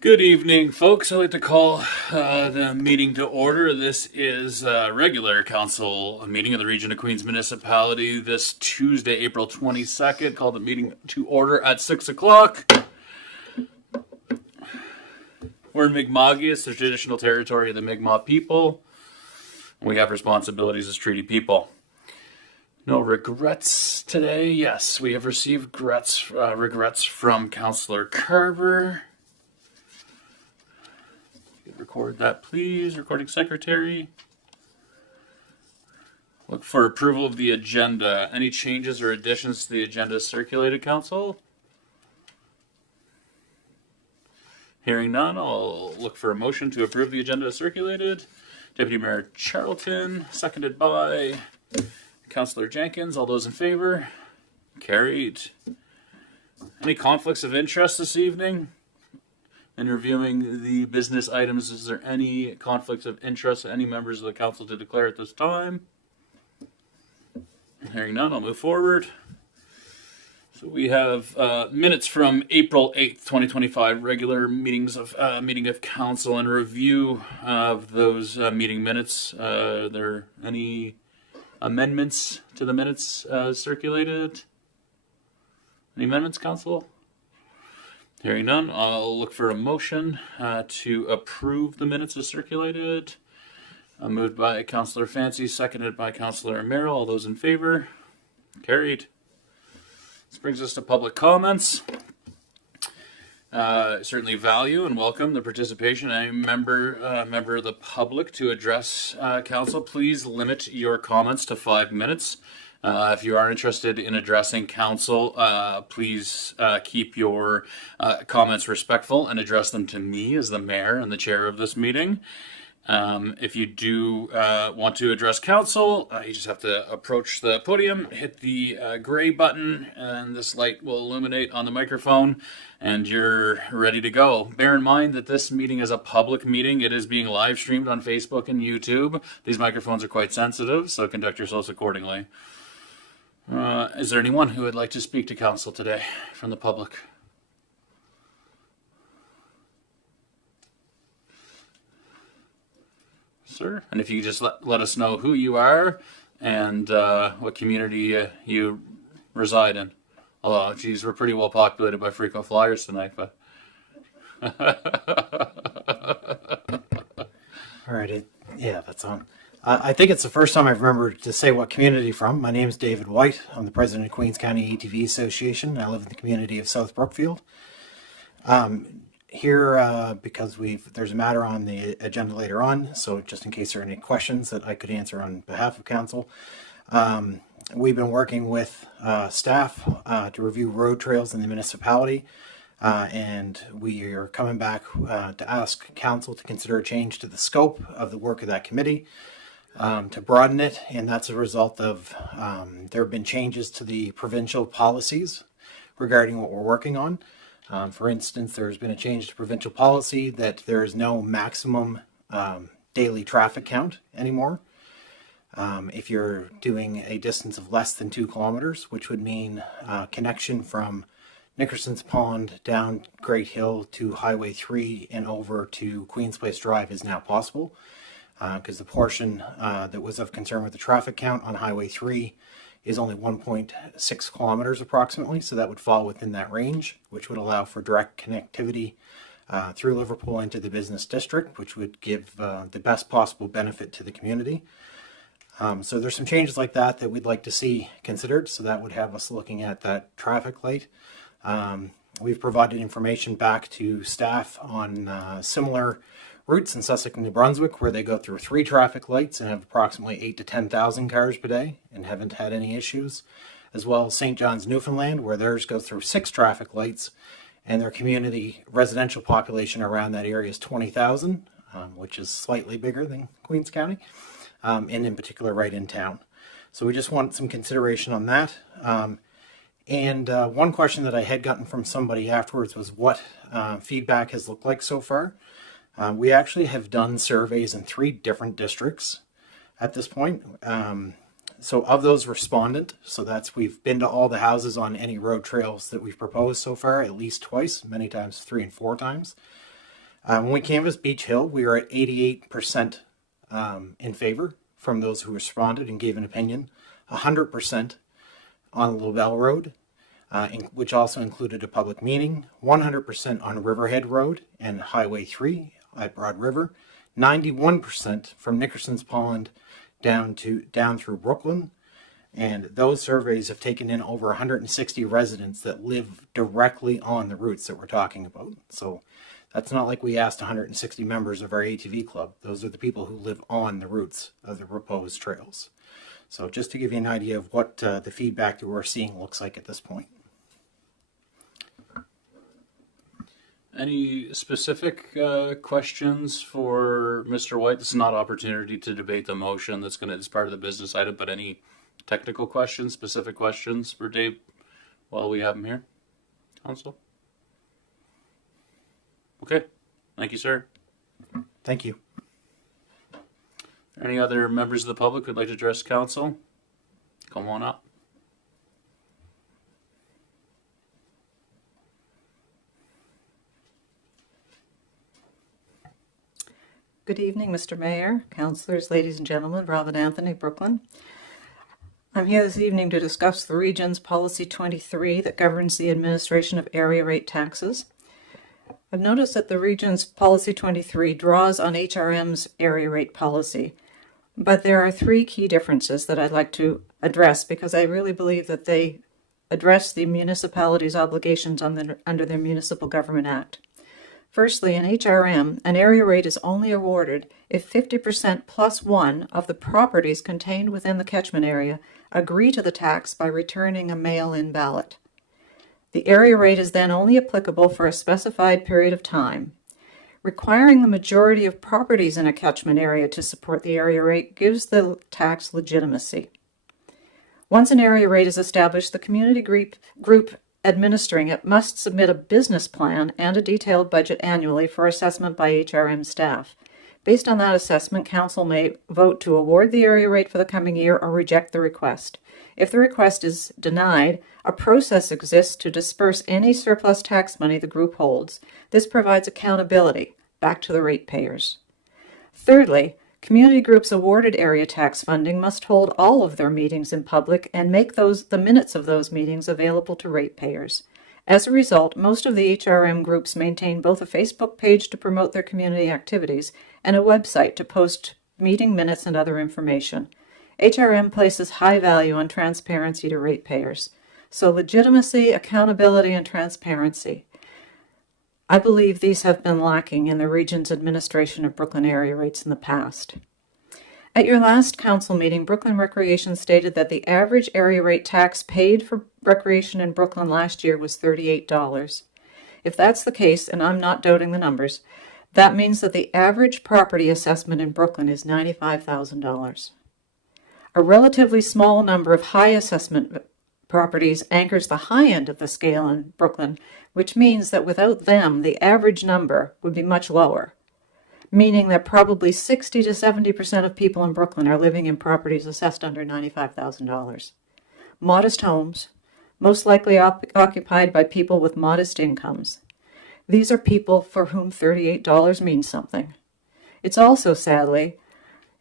Good evening, folks. I'd like to call the meeting to order. This is a regular council meeting of the Region of Queens Municipality this Tuesday, April 22nd. Call the meeting to order at 6 o'clock. We're in Mi'kmaq. It's the traditional territory of the Mi'kmaq people. We have responsibilities as treaty people. No regrets today. Yes, we have received regrets from Councillor Carver. Record that, please. Recording secretary. Look for approval of the agenda. Any changes or additions to the agenda circulated, council? Hearing none, I'll look for a motion to approve the agenda as circulated. Deputy Mayor Charlton, seconded by Councillor Jenkins. All those in favor? Carried. Any conflicts of interest this evening? In reviewing the business items, is there any conflicts of interest, any members of the council to declare at this time? Hearing none, I'll move forward. So we have minutes from April 8th, 2025, regular meeting of council, and review of those meeting minutes. Are there any amendments to the minutes circulated? Any amendments, council? Hearing none, I'll look for a motion to approve the minutes as circulated. Moved by Councillor Fancy, seconded by Councillor Merrill. All those in favor? Carried. This brings us to public comments. Certainly value and welcome the participation of any member of the public to address council. Please limit your comments to 5 minutes. If you are interested in addressing council, please keep your comments respectful and address them to me as the mayor and the chair of this meeting. If you do want to address council, you just have to approach the podium, hit the gray button, and this light will illuminate on the microphone, and you're ready to go. Bear in mind that this meeting is a public meeting. It is being live streamed on Facebook and YouTube. These microphones are quite sensitive, so conduct yourselves accordingly. Is there anyone who would like to speak to council today from the public? Sir, and if you could just let us know who you are and what community you reside in. Oh, geez, we're pretty well populated by frequent flyers tonight, but. All right, yeah, that's on. I think it's the first time I've remembered to say what community from. My name is David White. I'm the president of Queens County ATV Association. I live in the community of South Brookfield. Here, because there's a matter on the agenda later on, so just in case there are any questions that I could answer on behalf of council. We've been working with staff to review road trails in the municipality. And we are coming back to ask council to consider a change to the scope of the work of that committee, to broaden it, and that's a result of there have been changes to the provincial policies regarding what we're working on. For instance, there's been a change to provincial policy that there is no maximum daily traffic count anymore. If you're doing a distance of less than 2 kilometers, which would mean connection from Nickerson's Pond down Great Hill to Highway 3 and over to Queen's Place Drive is now possible, because the portion that was of concern with the traffic count on Highway 3 is only 1.6 kilometers approximately, so that would fall within that range, which would allow for direct connectivity through Liverpool into the business district, which would give the best possible benefit to the community. So there's some changes like that we'd like to see considered, so that would have us looking at that traffic light. We've provided information back to staff on similar routes in Sussex and New Brunswick, where they go through 3 traffic lights and have approximately 8,000 to 10,000 cars per day and haven't had any issues, as well as St. John's, Newfoundland, where theirs goes through 6 traffic lights, and their community residential population around that area is 20,000, which is slightly bigger than Queens County, and in particular right in town. So we just want some consideration on that. And one question that I had gotten from somebody afterwards was what feedback has looked like so far. We actually have done surveys in 3 different districts at this point. So of those respondent, we've been to all the houses on any road trails that we've proposed so far, at least twice, many times 3 and 4 times. When we canvassed Beach Hill, we were at 88% in favor from those who responded and gave an opinion, 100% on Lobel Road, which also included a public meeting, 100% on Riverhead Road and Highway 3 at Broad River, 91% from Nickerson's Pond down through Brooklyn. And those surveys have taken in over 160 residents that live directly on the routes that we're talking about. So that's not like we asked 160 members of our ATV club. Those are the people who live on the routes of the proposed trails. So just to give you an idea of what the feedback that we're seeing looks like at this point. Any specific questions for Mr. White? This is not opportunity to debate the motion that's part of the business item, but any technical questions, specific questions for Dave while we have him here? Council? Okay. Thank you, sir. Thank you. Any other members of the public who'd like to address council? Come on up. Good evening, Mr. Mayor, councillors, ladies and gentlemen. Robin Anthony, Brooklyn. I'm here this evening to discuss the Region's Policy 23 that governs the administration of area rate taxes. I've noticed that the Region's Policy 23 draws on HRM's area rate policy, but there are three key differences that I'd like to address because I really believe that they address the municipality's obligations under their Municipal Government Act. Firstly, in HRM, an area rate is only awarded if 50% plus one of the properties contained within the catchment area agree to the tax by returning a mail-in ballot. The area rate is then only applicable for a specified period of time. Requiring the majority of properties in a catchment area to support the area rate gives the tax legitimacy. Once an area rate is established, the community group administering it must submit a business plan and a detailed budget annually for assessment by HRM staff. Based on that assessment, council may vote to award the area rate for the coming year or reject the request. If the request is denied, a process exists to disperse any surplus tax money the group holds. This provides accountability back to the ratepayers. Thirdly, community groups awarded area tax funding must hold all of their meetings in public and make the minutes of those meetings available to ratepayers. As a result, most of the HRM groups maintain both a Facebook page to promote their community activities and a website to post meeting minutes and other information. HRM places high value on transparency to ratepayers. So legitimacy, accountability, and transparency. I believe these have been lacking in the region's administration of Brooklyn area rates in the past. At your last council meeting, Brooklyn Recreation stated that the average area rate tax paid for recreation in Brooklyn last year was $38. If that's the case, and I'm not doubting the numbers, that means that the average property assessment in Brooklyn is $95,000. A relatively small number of high assessment properties anchors the high end of the scale in Brooklyn, which means that without them, the average number would be much lower, meaning that probably 60 to 70% of people in Brooklyn are living in properties assessed under $95,000. Modest homes, most likely occupied by people with modest incomes. These are people for whom $38 means something. It's also, sadly,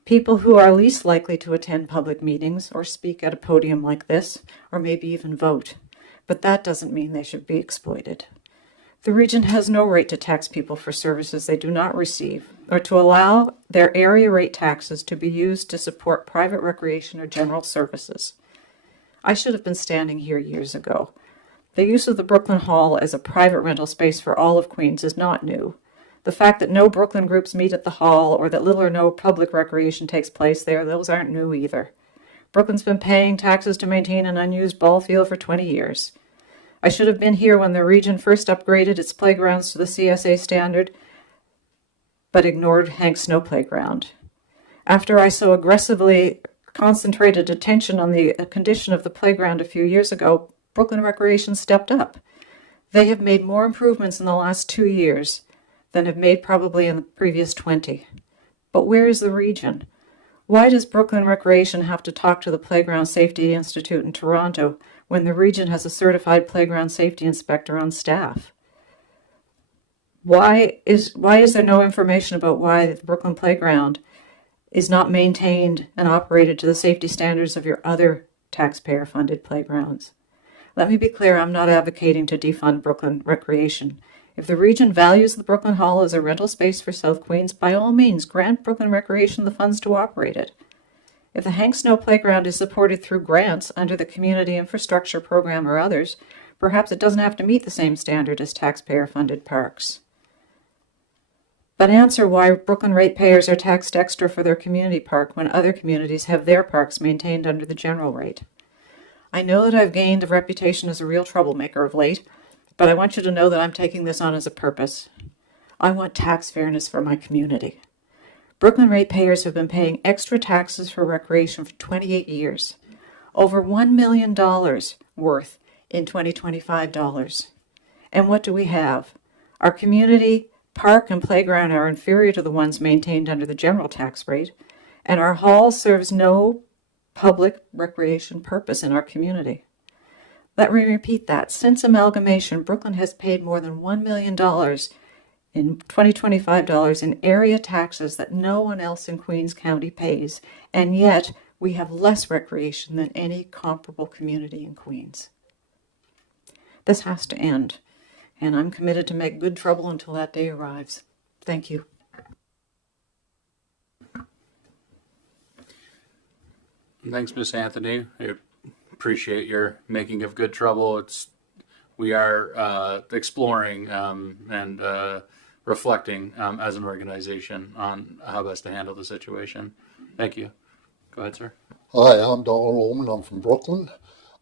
people who are least likely to attend public meetings or speak at a podium like this, or maybe even vote. But that doesn't mean they should be exploited. The region has no right to tax people for services they do not receive, or to allow their area rate taxes to be used to support private recreation or general services. I should have been standing here years ago. The use of the Brooklyn Hall as a private rental space for all of Queens is not new. The fact that no Brooklyn groups meet at the hall or that little or no public recreation takes place there, those aren't new either. Brooklyn's been paying taxes to maintain an unused ball field for 20 years. I should have been here when the region first upgraded its playgrounds to the CSA standard, but ignored Hank's Snow Playground. After I so aggressively concentrated attention on the condition of the playground a few years ago, Brooklyn Recreation stepped up. They have made more improvements in the last 2 years than have made probably in the previous 20. But where is the region? Why does Brooklyn Recreation have to talk to the Playground Safety Institute in Toronto when the region has a certified playground safety inspector on staff? Why is there no information about why the Brooklyn Playground is not maintained and operated to the safety standards of your other taxpayer-funded playgrounds? Let me be clear, I'm not advocating to defund Brooklyn Recreation. If the region values the Brooklyn Hall as a rental space for South Queens, by all means, grant Brooklyn Recreation the funds to operate it. If the Hank Snow Playground is supported through grants under the Community Infrastructure Program or others, perhaps it doesn't have to meet the same standard as taxpayer-funded parks. But answer why Brooklyn ratepayers are taxed extra for their community park when other communities have their parks maintained under the general rate. I know that I've gained a reputation as a real troublemaker of late, but I want you to know that I'm taking this on as a purpose. I want tax fairness for my community. Brooklyn ratepayers have been paying extra taxes for recreation for 28 years, over $1 million worth in 2025 dollars. And what do we have? Our community park and playground are inferior to the ones maintained under the general tax rate, and our hall serves no public recreation purpose in our community. Let me repeat that. Since amalgamation, Brooklyn has paid more than $1 million in 2025 dollars in area taxes that no one else in Queens County pays, and yet we have less recreation than any comparable community in Queens. This has to end, and I'm committed to make good trouble until that day arrives. Thank you. Thanks, Miss Anthony. I appreciate your making of good trouble. We are exploring and reflecting as an organization on how best to handle the situation. Thank you. Go ahead, sir. Hi, I'm Donald Ullman. I'm from Brooklyn.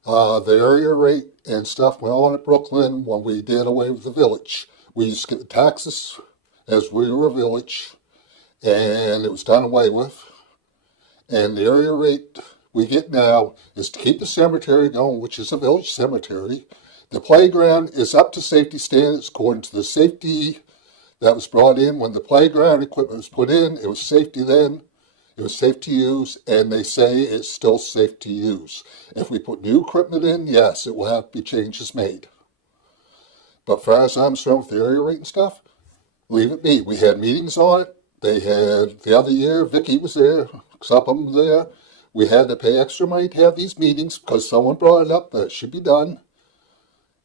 The area rate and stuff went on at Brooklyn when we did away with the village. We used to get the taxes as we were a village, and it was done away with. And the area rate we get now is to keep the cemetery going, which is a village cemetery. The playground is up to safety standards according to the safety that was brought in. When the playground equipment was put in, it was safety then. It was safe to use, and they say it's still safe to use. If we put new equipment in, yes, it will have to be changes made. But as far as I'm concerned with the area rate and stuff, leave it be. We had meetings on it. They had, the other year, Vicky was there, some of them were there. We had to pay extra money to have these meetings because someone brought it up that it should be done.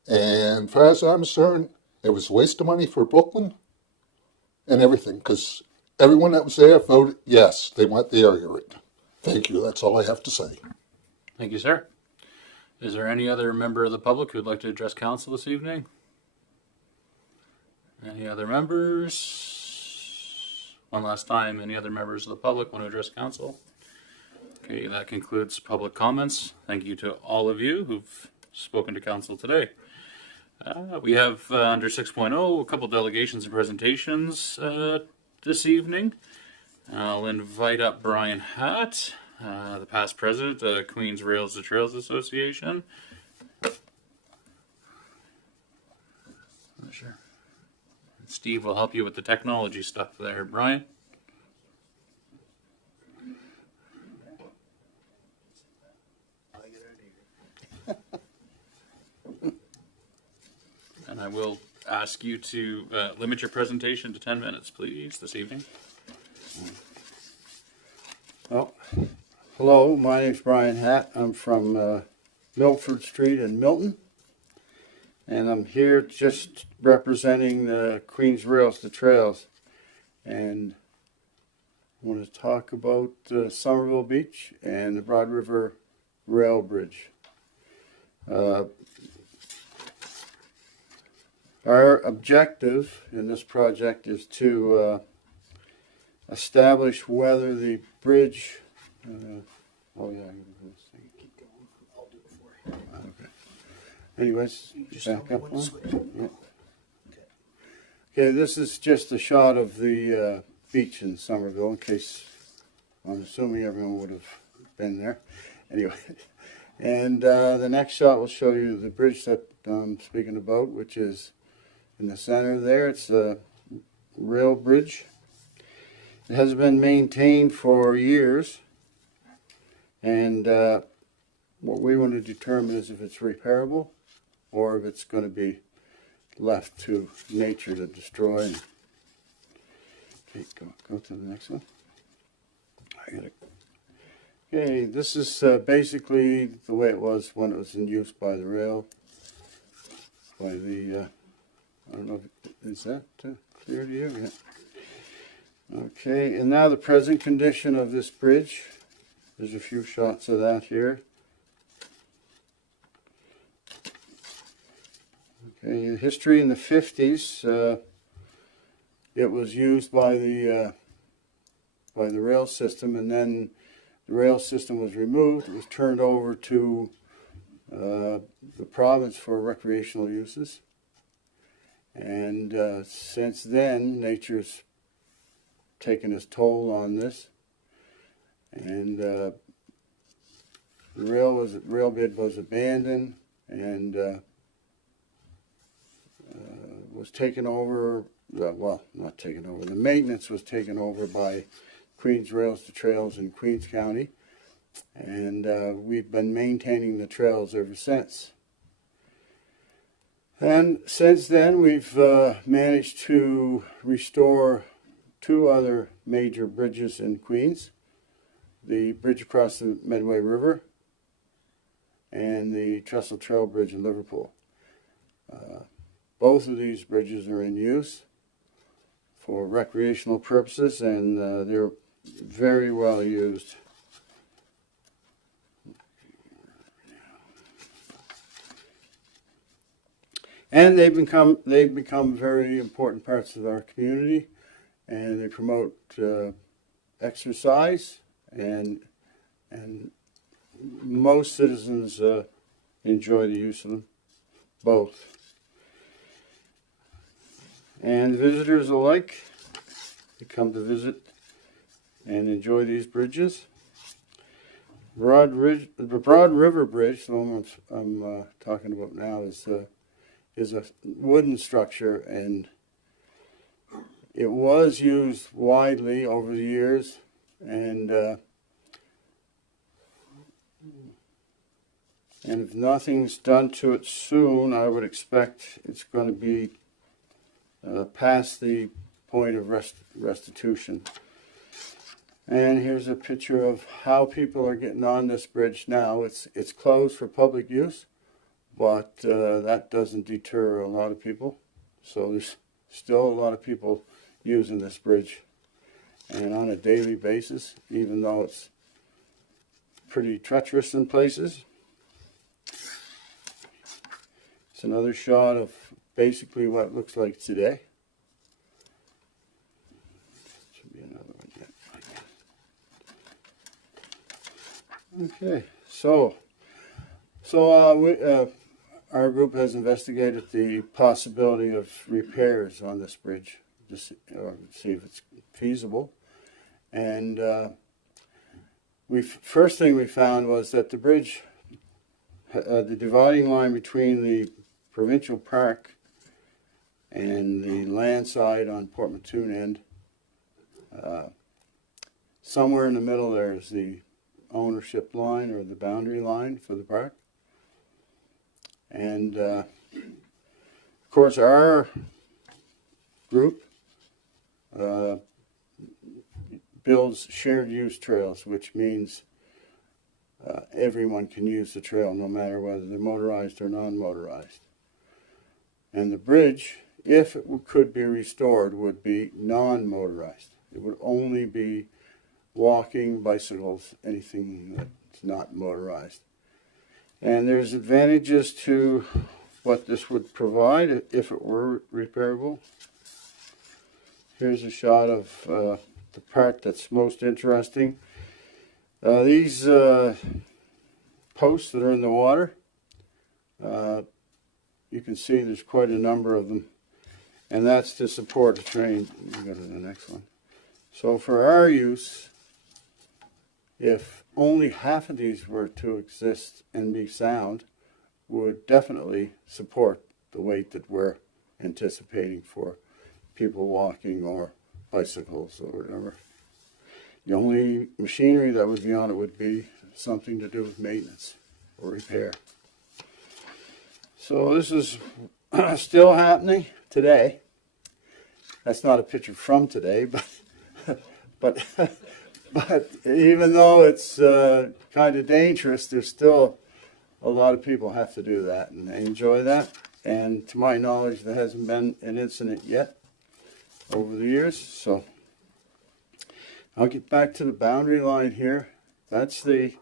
And as far as I'm concerned, it was a waste of money for Brooklyn and everything, because everyone that was there voted yes, they want the area rate. Thank you. That's all I have to say. Thank you, sir. Is there any other member of the public who would like to address council this evening? Any other members? One last time, any other members of the public want to address council? Okay, that concludes public comments. Thank you to all of you who've spoken to council today. We have under 6.0 a couple delegations and presentations this evening. I'll invite up Brian Hatt, the past president of Queens Rails to Trails Association. Sure. Steve will help you with the technology stuff there. Brian? And I will ask you to limit your presentation to 10 minutes, please, this evening. Well, hello, my name's Brian Hatt. I'm from Milford Street in Milton. And I'm here just representing the Queens Rails to Trails. And I want to talk about Somerville Beach and the Broad River Rail Bridge. Our objective in this project is to establish whether the bridge. Keep going. I'll do it for you. Okay. Anyways, back up one. Yeah. Okay, this is just a shot of the beach in Somerville. In case I'm assuming everyone would have been there. Anyway, and the next shot will show you the bridge that I'm speaking about, which is in the center there. It's the rail bridge. It has been maintained for years, and what we want to determine is if it's repairable or if it's going to be left to nature to destroy. Okay, go to the next one. I got it. Okay, this is basically the way it was when it was in use by the rail. By the, I don't know, is that clear to you? Yeah. Okay, and now the present condition of this bridge. There's a few shots of that here. Okay, history in the 50s. It was used by the rail system, and then the rail system was removed. It was turned over to the province for recreational uses. And since then, nature's taken its toll on this. And the rail bed was abandoned and was taken over. Well, not taken over. The maintenance was taken over by Queens Rails to Trails in Queens County, and we've been maintaining the trails ever since. And since then, we've managed to restore 2 other major bridges in Queens: the bridge across the Medway River and the Trestle Trail Bridge in Liverpool. Both of these bridges are in use for recreational purposes, and they're very well used. And they've become very important parts of our community, and they promote exercise, and most citizens enjoy the use of them, both. And visitors alike, they come to visit and enjoy these bridges. The Broad River Bridge, the one I'm talking about now, is a wooden structure, and it was used widely over the years, and if nothing's done to it soon, I would expect it's going to be past the point of restitution. And here's a picture of how people are getting on this bridge now. It's closed for public use, but that doesn't deter a lot of people. So there's still a lot of people using this bridge, and on a daily basis, even though it's pretty treacherous in places. It's another shot of basically what it looks like today. Should be another one yet. Okay, so our group has investigated the possibility of repairs on this bridge to see if it's feasible. And first thing we found was that the bridge, the dividing line between the provincial park and the land side on Port Mattoon end, somewhere in the middle there is the ownership line or the boundary line for the park. And of course our group builds shared use trails, which means everyone can use the trail no matter whether they're motorized or non-motorized. And the bridge, if it could be restored, would be non-motorized. It would only be walking, bicycles, anything that's not motorized. And there's advantages to what this would provide if it were repairable. Here's a shot of the part that's most interesting. These posts that are in the water, you can see there's quite a number of them, and that's to support the train. We'll go to the next one. So for our use, if only half of these were to exist and be sound, would definitely support the weight that we're anticipating for people walking or bicycles or whatever. The only machinery that would be on it would be something to do with maintenance or repair. So this is still happening today. That's not a picture from today, but but even though it's kind of dangerous, there's still a lot of people have to do that, and they enjoy that. And to my knowledge, there hasn't been an incident yet over the years. So I'll get back to the boundary line here. That's the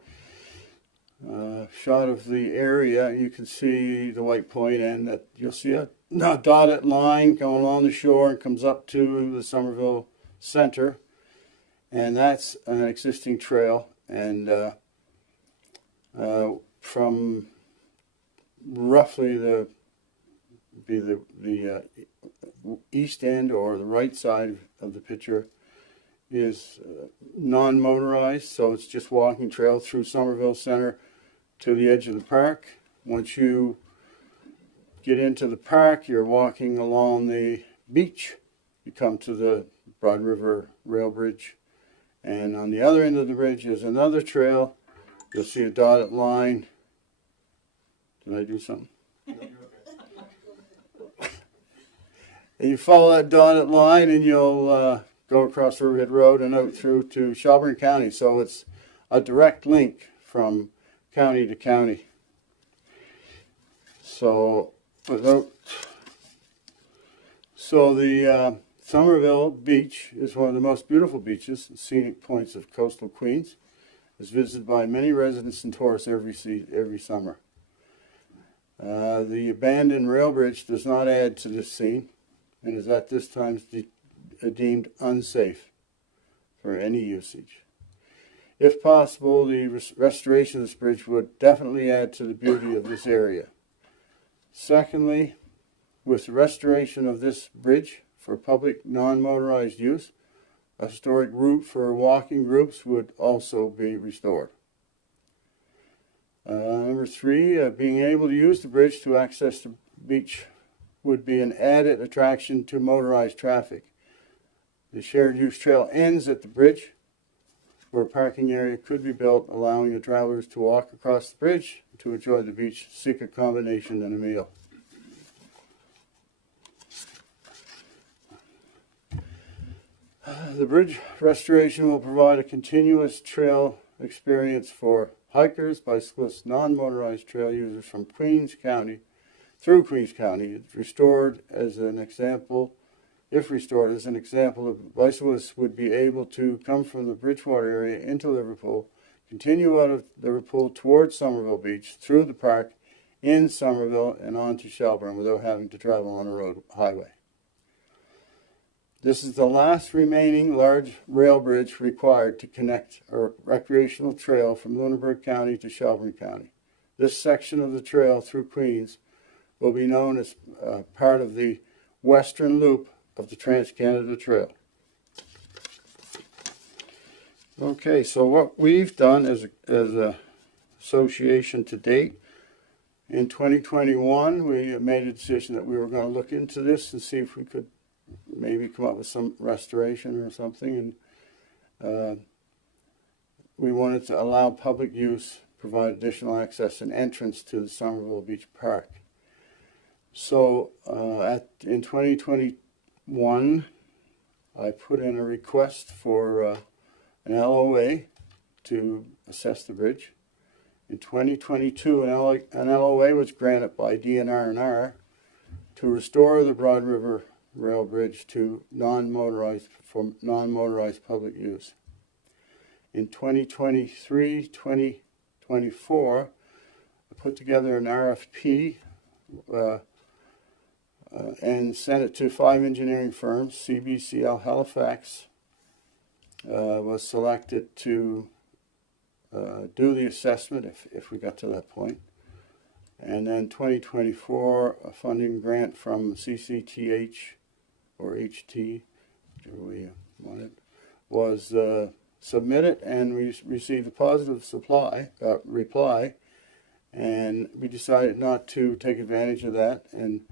shot of the area. You can see the white point, and that you'll see a dotted line going along the shore and comes up to the Somerville Center, and that's an existing trail. And from roughly the east end or the right side of the picture is non-motorized, so it's just walking trail through Somerville Center to the edge of the park. Once you get into the park, you're walking along the beach. You come to the Broad River Rail Bridge, and on the other end of the bridge is another trail. You'll see a dotted line. Did I do something? And you follow that dotted line, and you'll go across Riverhead Road and out through to Shelburne County. So it's a direct link from county to county. So the Somerville Beach is one of the most beautiful beaches and scenic points of coastal Queens. It's visited by many residents and tourists every summer. The abandoned rail bridge does not add to this scene and is at this time deemed unsafe for any usage. If possible, the restoration of this bridge would definitely add to the beauty of this area. Secondly, with the restoration of this bridge for public non-motorized use, a historic route for walking groups would also be restored. Number three, being able to use the bridge to access the beach would be an added attraction to motorized traffic. The shared use trail ends at the bridge, where a parking area could be built, allowing the travelers to walk across the bridge to enjoy the beach, seek accommodation, and a meal. The bridge restoration will provide a continuous trail experience for hikers, bicyclists, non-motorized trail users from Queens County, through Queens County. It's restored as an example. If restored as an example, bicyclists would be able to come from the Bridgewater area into Liverpool, continue out of Liverpool towards Somerville Beach, through the park, in Somerville, and on to Shelburne without having to travel on a road highway. This is the last remaining large rail bridge required to connect a recreational trail from Lunenburg County to Shelburne County. This section of the trail through Queens will be known as part of the western loop of the Trans-Canada Trail. Okay, so what we've done as an association to date, in 2021, we made a decision that we were going to look into this and see if we could maybe come up with some restoration or something. And we wanted to allow public use, provide additional access and entrance to the Somerville Beach Park. So in 2021, I put in a request for an LOA to assess the bridge. In 2022, an LOA was granted by DNR&R to restore the Broad River Rail Bridge to non-motorized public use. In 2023, 2024, I put together an RFP and sent it to 5 engineering firms. CBCL Halifax was selected to do the assessment if we got to that point. And then 2024, a funding grant from CCTH or HT, whichever way you want it, was submitted, and we received a positive reply, and we decided not to take advantage of that, and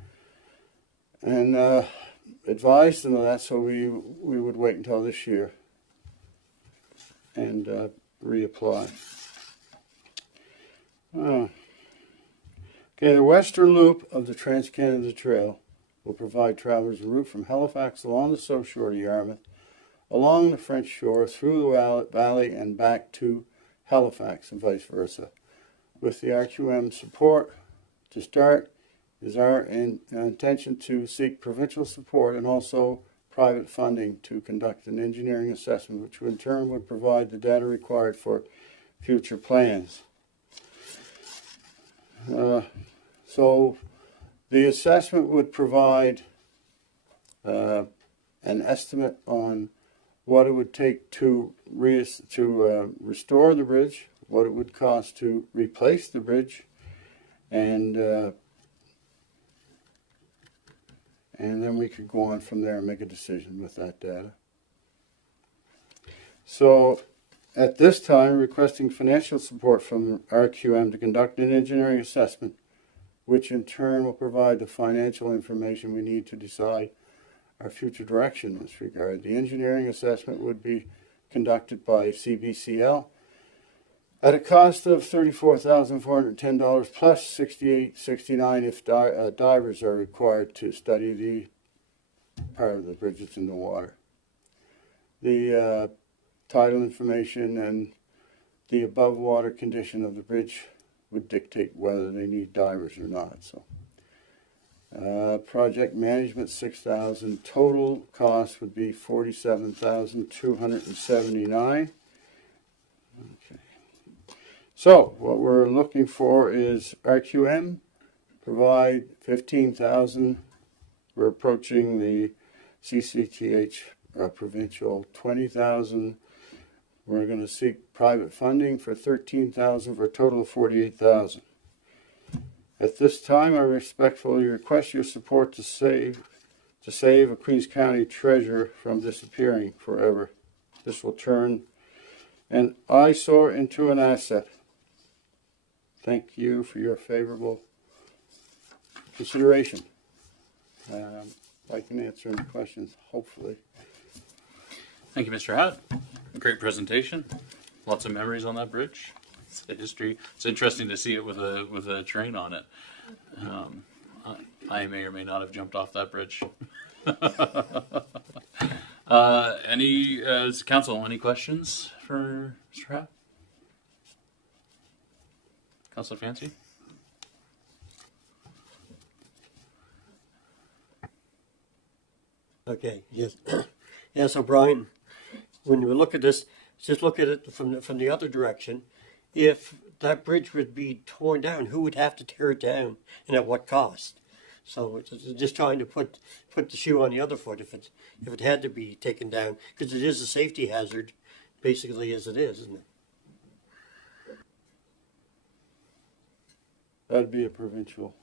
advised them of that, so we would wait until this year and reapply. Okay, the western loop of the Trans-Canada Trail will provide travelers a route from Halifax along the south shore to Yarmouth, along the French shore, through the valley and back to Halifax and vice versa. With the RQM support to start, is our intention to seek provincial support and also private funding to conduct an engineering assessment, which in turn would provide the data required for future plans. So the assessment would provide an estimate on what it would take to restore the bridge, what it would cost to replace the bridge, and then we could go on from there and make a decision with that data. So at this time, requesting financial support from RQM to conduct an engineering assessment, which in turn will provide the financial information we need to decide our future direction in this regard. The engineering assessment would be conducted by CBCL at a cost of $34,410 plus $68.69 if divers are required to study the part of the bridge that's in the water. The tidal information and the above water condition of the bridge would dictate whether they need divers or not. So, project management $6,000. Total cost would be $47,279. Okay. So what we're looking for is RQM provide $15,000. We're approaching the CCTH provincial $20,000. We're going to seek private funding for $13,000 for a total of $48,000. At this time, I respectfully request your support to save a Queens County treasure from disappearing forever. This will turn an eyesore into an asset. Thank you for your favorable consideration. I can answer any questions, hopefully. Thank you, Mr. Hatt. Great presentation. Lots of memories on that bridge. It's a history. It's interesting to see it with a train on it. I may or may not have jumped off that bridge. Council, any questions for Mr. Hatt? Councilor Fancy? Okay, yes. Yeah, so Brian, when you look at this, just look at it from the other direction. If that bridge would be torn down, who would have to tear it down and at what cost? So it's just trying to put the shoe on the other foot if it had to be taken down, because it is a safety hazard, basically, as it is, isn't it? That'd be a provincial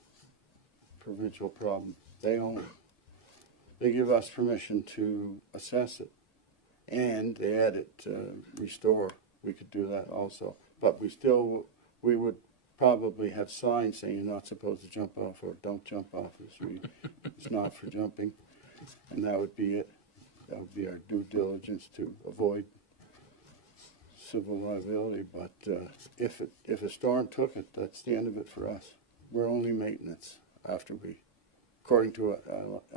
problem. They own it. They give us permission to assess it, and they add it to restore. We could do that also, but we would probably have signs saying you're not supposed to jump off or don't jump off. It's not for jumping, and that would be it. That would be our due diligence to avoid civil liability. But if a storm took it, that's the end of it for us. We're only maintenance after we, according to a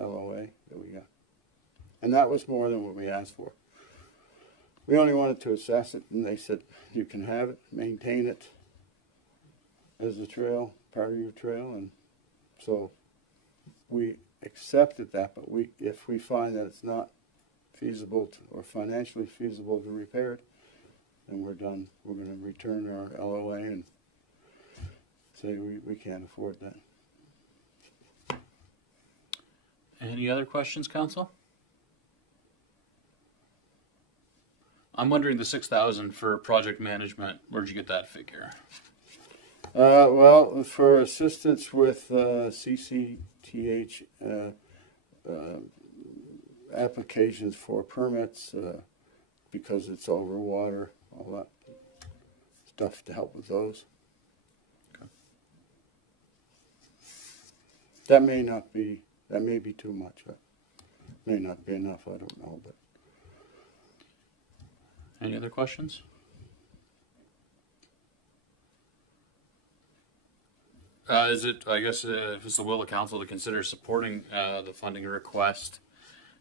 LOA that we got. And that was more than what we asked for. We only wanted to assess it, and they said, you can have it, maintain it as a trail, part of your trail. And so we accepted that, but if we find that it's not feasible or financially feasible to repair it, then we're done. We're going to return our LOA and say we can't afford that. Any other questions, Council? I'm wondering the $6,000 for project management. Where'd you get that figure? Well, for assistance with CCTH applications for permits, because it's over water, all that stuff to help with those. Okay. That may be too much. May not be enough, I don't know. But any other questions? Is it, I guess, if it's the will of council to consider supporting the funding request?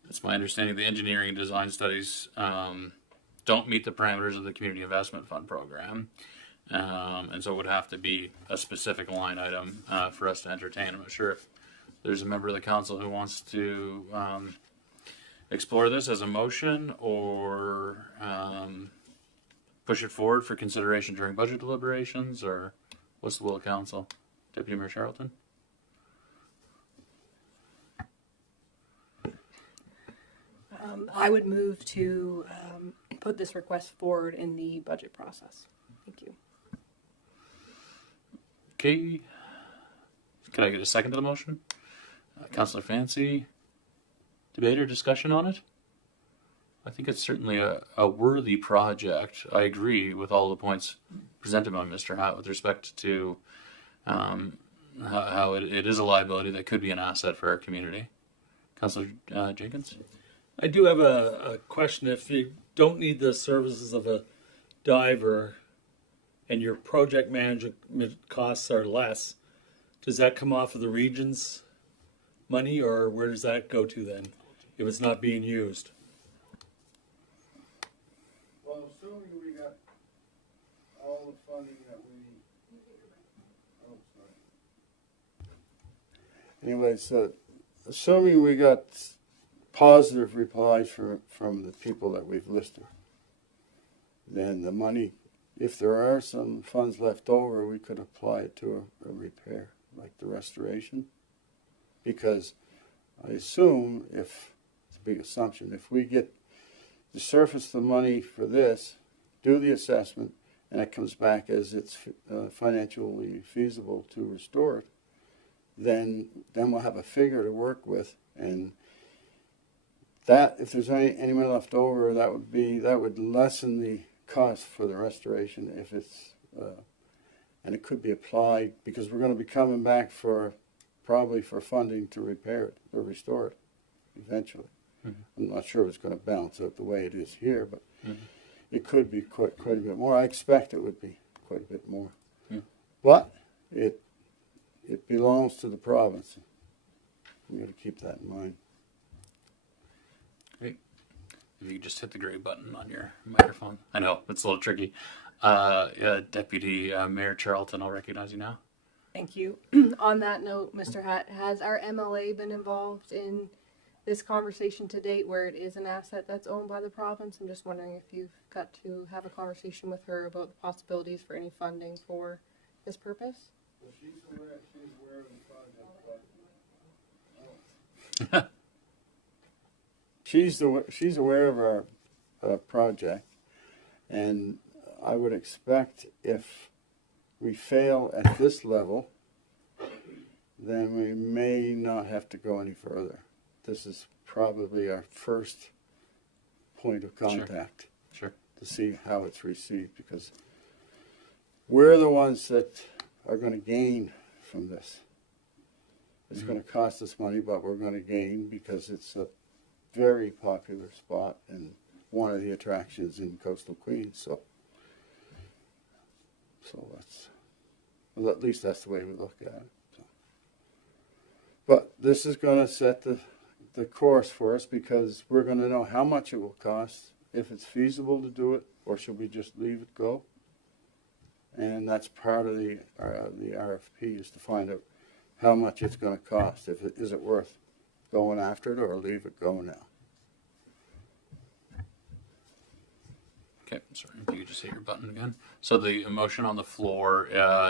It's my understanding the engineering and design studies don't meet the parameters of the Community Investment Fund program. And so it would have to be a specific line item for us to entertain. I'm not sure if there's a member of the council who wants to explore this as a motion or push it forward for consideration during budget deliberations, or what's the will of council? Deputy Mayor Charlton? I would move to put this request forward in the budget process. Thank you. Okay. Can I get a second to the motion? Councillor Fancy, debate or discussion on it? I think it's certainly a worthy project. I agree with all the points presented by Mr. Hatt with respect to how it is a liability that could be an asset for our community. Councillor Jenkins? I do have a question. If you don't need the services of a diver and your project management costs are less, does that come off of the region's money, or where does that go to then if it's not being used? Well, assuming we got all the funding that we, anyway, so assuming we got positive replies from the people that we've listed, then the money, if there are some funds left over, we could apply it to a repair, like the restoration. Because I assume, if it's a big assumption, if we get to surface the money for this, do the assessment, and it comes back as it's financially feasible to restore it, then we'll have a figure to work with, and that, if there's any money left over, that would lessen the cost for the restoration if it's and it could be applied, because we're going to be coming back probably for funding to repair it or restore it eventually. Mm-hmm. I'm not sure if it's going to balance out the way it is here, but it could be quite a bit more. I expect it would be quite a bit more. But it belongs to the province. We got to keep that in mind. Great. If you just hit the gray button on your microphone. I know, it's a little tricky. Deputy Mayor Charlton, I'll recognize you now. Thank you. On that note, Mr. Hatt, has our MLA been involved in this conversation to date where it is an asset that's owned by the province? I'm just wondering if you've got to have a conversation with her about the possibilities for any funding for this purpose? Well, she's aware of the project, but she's aware of our project, and I would expect if we fail at this level, then we may not have to go any further. This is probably our first point of contact. Sure. To see how it's received, because we're the ones that are going to gain from this. It's going to cost us money, but we're going to gain because it's a very popular spot and one of the attractions in coastal Queens. So that's, well, at least that's the way we look at it. So. But this is going to set the course for us, because we're going to know how much it will cost, if it's feasible to do it, or should we just leave it go. And that's part of the RFP, is to find out how much it's going to cost. Is it worth going after it, or leave it go now? Okay, sorry, if you could just hit your button again. So the motion on the floor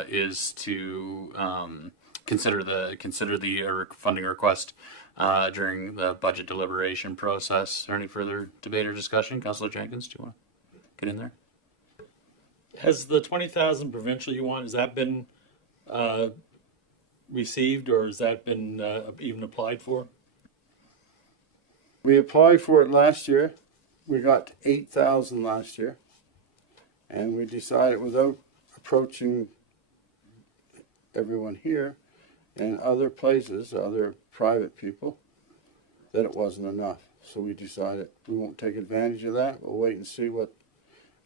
is to consider the funding request during the budget deliberation process. Is there any further debate or discussion? Councillor Jenkins, do you want to get in there? Has the 20,000 provincial you want, has that been received, or has that been even applied for? We applied for it last year. We got 8,000 last year, and we decided, without approaching everyone here and other places, other private people, that it wasn't enough. So we decided we won't take advantage of that. We'll wait and see what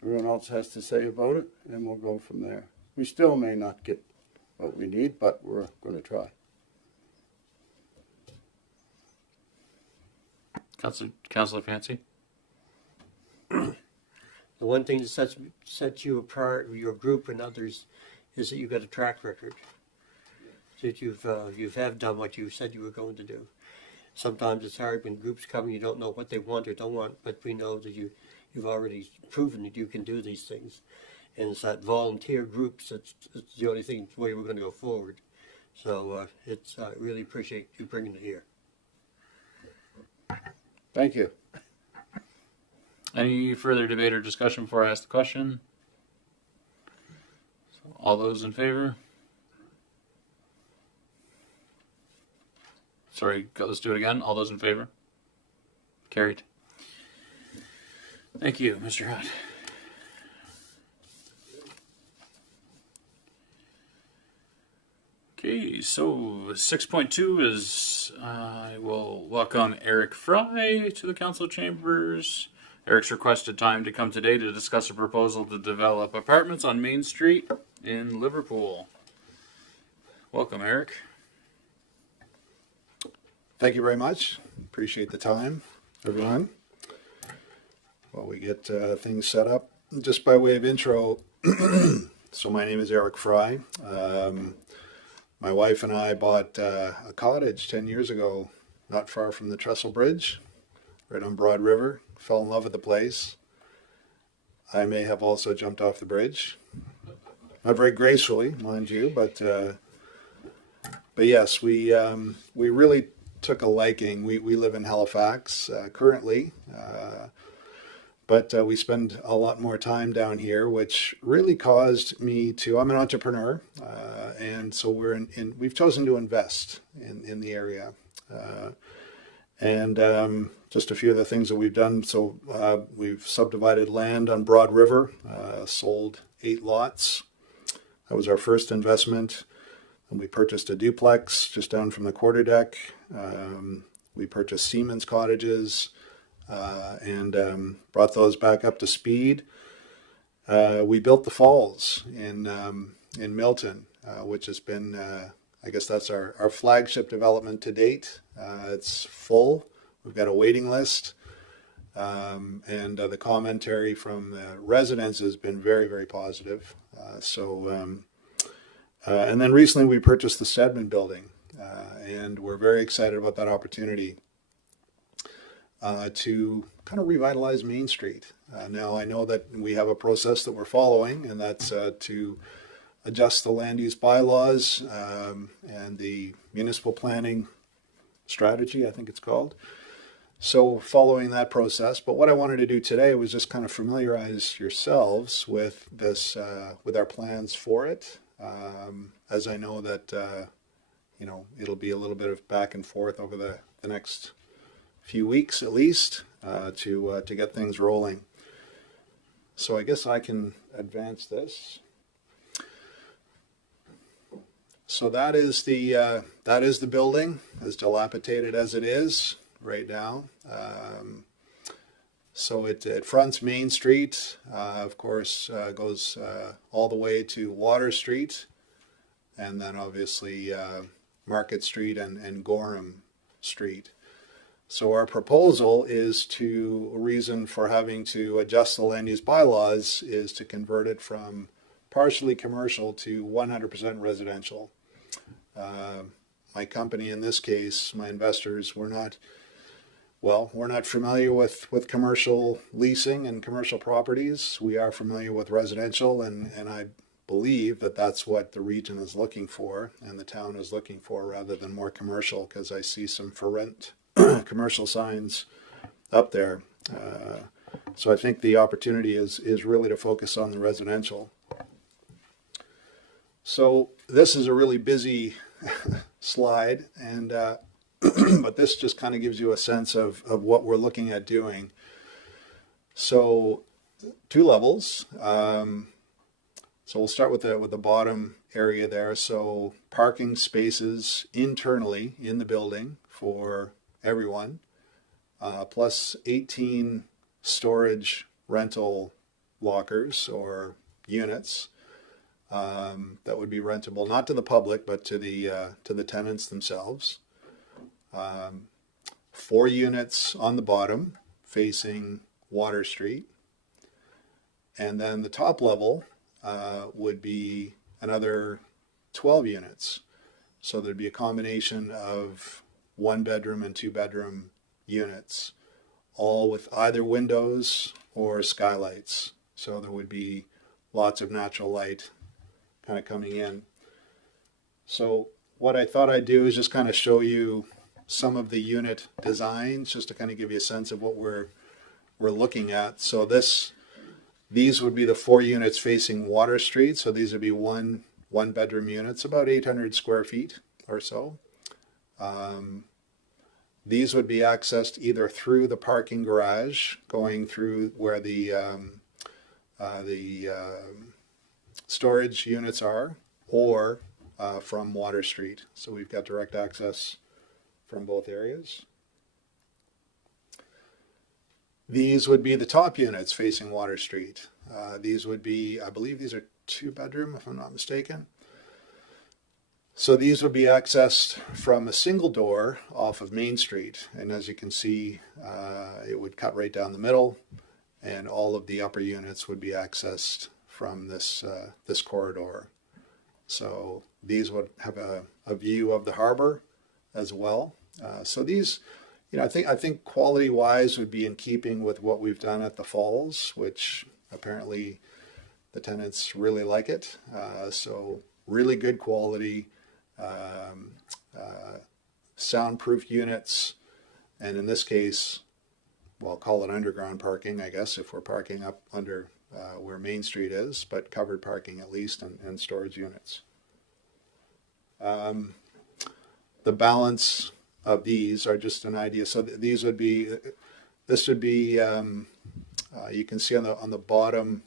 everyone else has to say about it, and we'll go from there. We still may not get what we need, but we're going to try. Councillor Fancy? The one thing that sets you apart, your group and others, is that you've got a track record. That you've have done what you said you were going to do. Sometimes it's hard when groups come and you don't know what they want or don't want, but we know that you've already proven that you can do these things. And it's that volunteer groups that's the only way we're going to go forward. So I really appreciate you bringing it here. Thank you. Any further debate or discussion before I ask the question? So all those in favor? Sorry, let's do it again. All those in favor? Carried. Thank you, Mr. Hutt. Okay, so 6.2 is I will welcome Eric Fry to the council chambers. Eric's requested time to come today to discuss a proposal to develop apartments on Main Street in Liverpool. Welcome, Eric. Thank you very much. Appreciate the time, everyone. While we get things set up, just by way of intro, so my name is Eric Fry. My wife and I bought a cottage 10 years ago, not far from the Trestle Bridge, right on Broad River. Fell in love with the place. I may have also jumped off the bridge. Not very gracefully, mind you, but yes, we really took a liking. We live in Halifax currently, but we spend a lot more time down here, which really caused me to. I'm an entrepreneur, and so we've chosen to invest in the area, and just a few of the things that we've done. So we've subdivided land on Broad River, sold 8 lots. That was our first investment. And we purchased a duplex just down from the quarterdeck. We purchased Siemens cottages and brought those back up to speed. We built the Falls in Milton, which has been, I guess that's our flagship development to date. It's full. We've got a waiting list. And the commentary from the residents has been very, very positive. And then recently we purchased the Stedman building, and we're very excited about that opportunity to kind of revitalize Main Street. Now I know that we have a process that we're following, and that's to adjust the land use bylaws and the municipal planning strategy, I think it's called. So following that process, but what I wanted to do today was just kind of familiarize yourselves with this, with our plans for it. As I know that, it'll be a little bit of back and forth over the next few weeks at least to get things rolling. So I guess I can advance this. So that is the building, as dilapidated as it is right now. So it fronts Main Street, of course, goes all the way to Water Street, and then obviously Market Street and Gorham Street. So our proposal is reason for having to adjust the land use bylaws is to convert it from partially commercial to 100% residential. My company, in this case, my investors, we're not familiar with commercial leasing and commercial properties. We are familiar with residential, and I believe that that's what the region is looking for and the town is looking for, rather than more commercial, because I see some for rent commercial signs up there. So I think the opportunity is really to focus on the residential. So this is a really busy slide, and but this just kind of gives you a sense of what we're looking at doing. So 2 levels. So we'll start with the bottom area there. So parking spaces internally in the building for everyone, plus 18 storage rental lockers or units. that would be rentable, not to the public, but to the tenants themselves. 4 units on the bottom facing Water Street. And then the top level would be another 12 units. So there'd be a combination of 1-bedroom and 2-bedroom units, all with either windows or skylights. So there would be lots of natural light kind of coming in. So what I thought I'd do is just kind of show you some of the unit designs, just to kind of give you a sense of what we're looking at. So these would be the 4 units facing Water Street. So these would be one-bedroom units, about 800 square feet or so. These would be accessed either through the parking garage, going through where the storage units are, or from Water Street. So we've got direct access from both areas. These would be the top units facing Water Street. These would be, I believe these are 2-bedroom, if I'm not mistaken. So these would be accessed from a single door off of Main Street. And as you can see, it would cut right down the middle, and all of the upper units would be accessed from this corridor. So these would have a view of the harbor as well. So these, I think quality-wise would be in keeping with what we've done at the Falls, which apparently the tenants really like it. So really good quality, soundproof units, and in this case, well, call it underground parking, I guess, if we're parking up under where Main Street is, but covered parking at least, and storage units. The balance of these are just an idea. So these would be, this would be, you can see on the bottom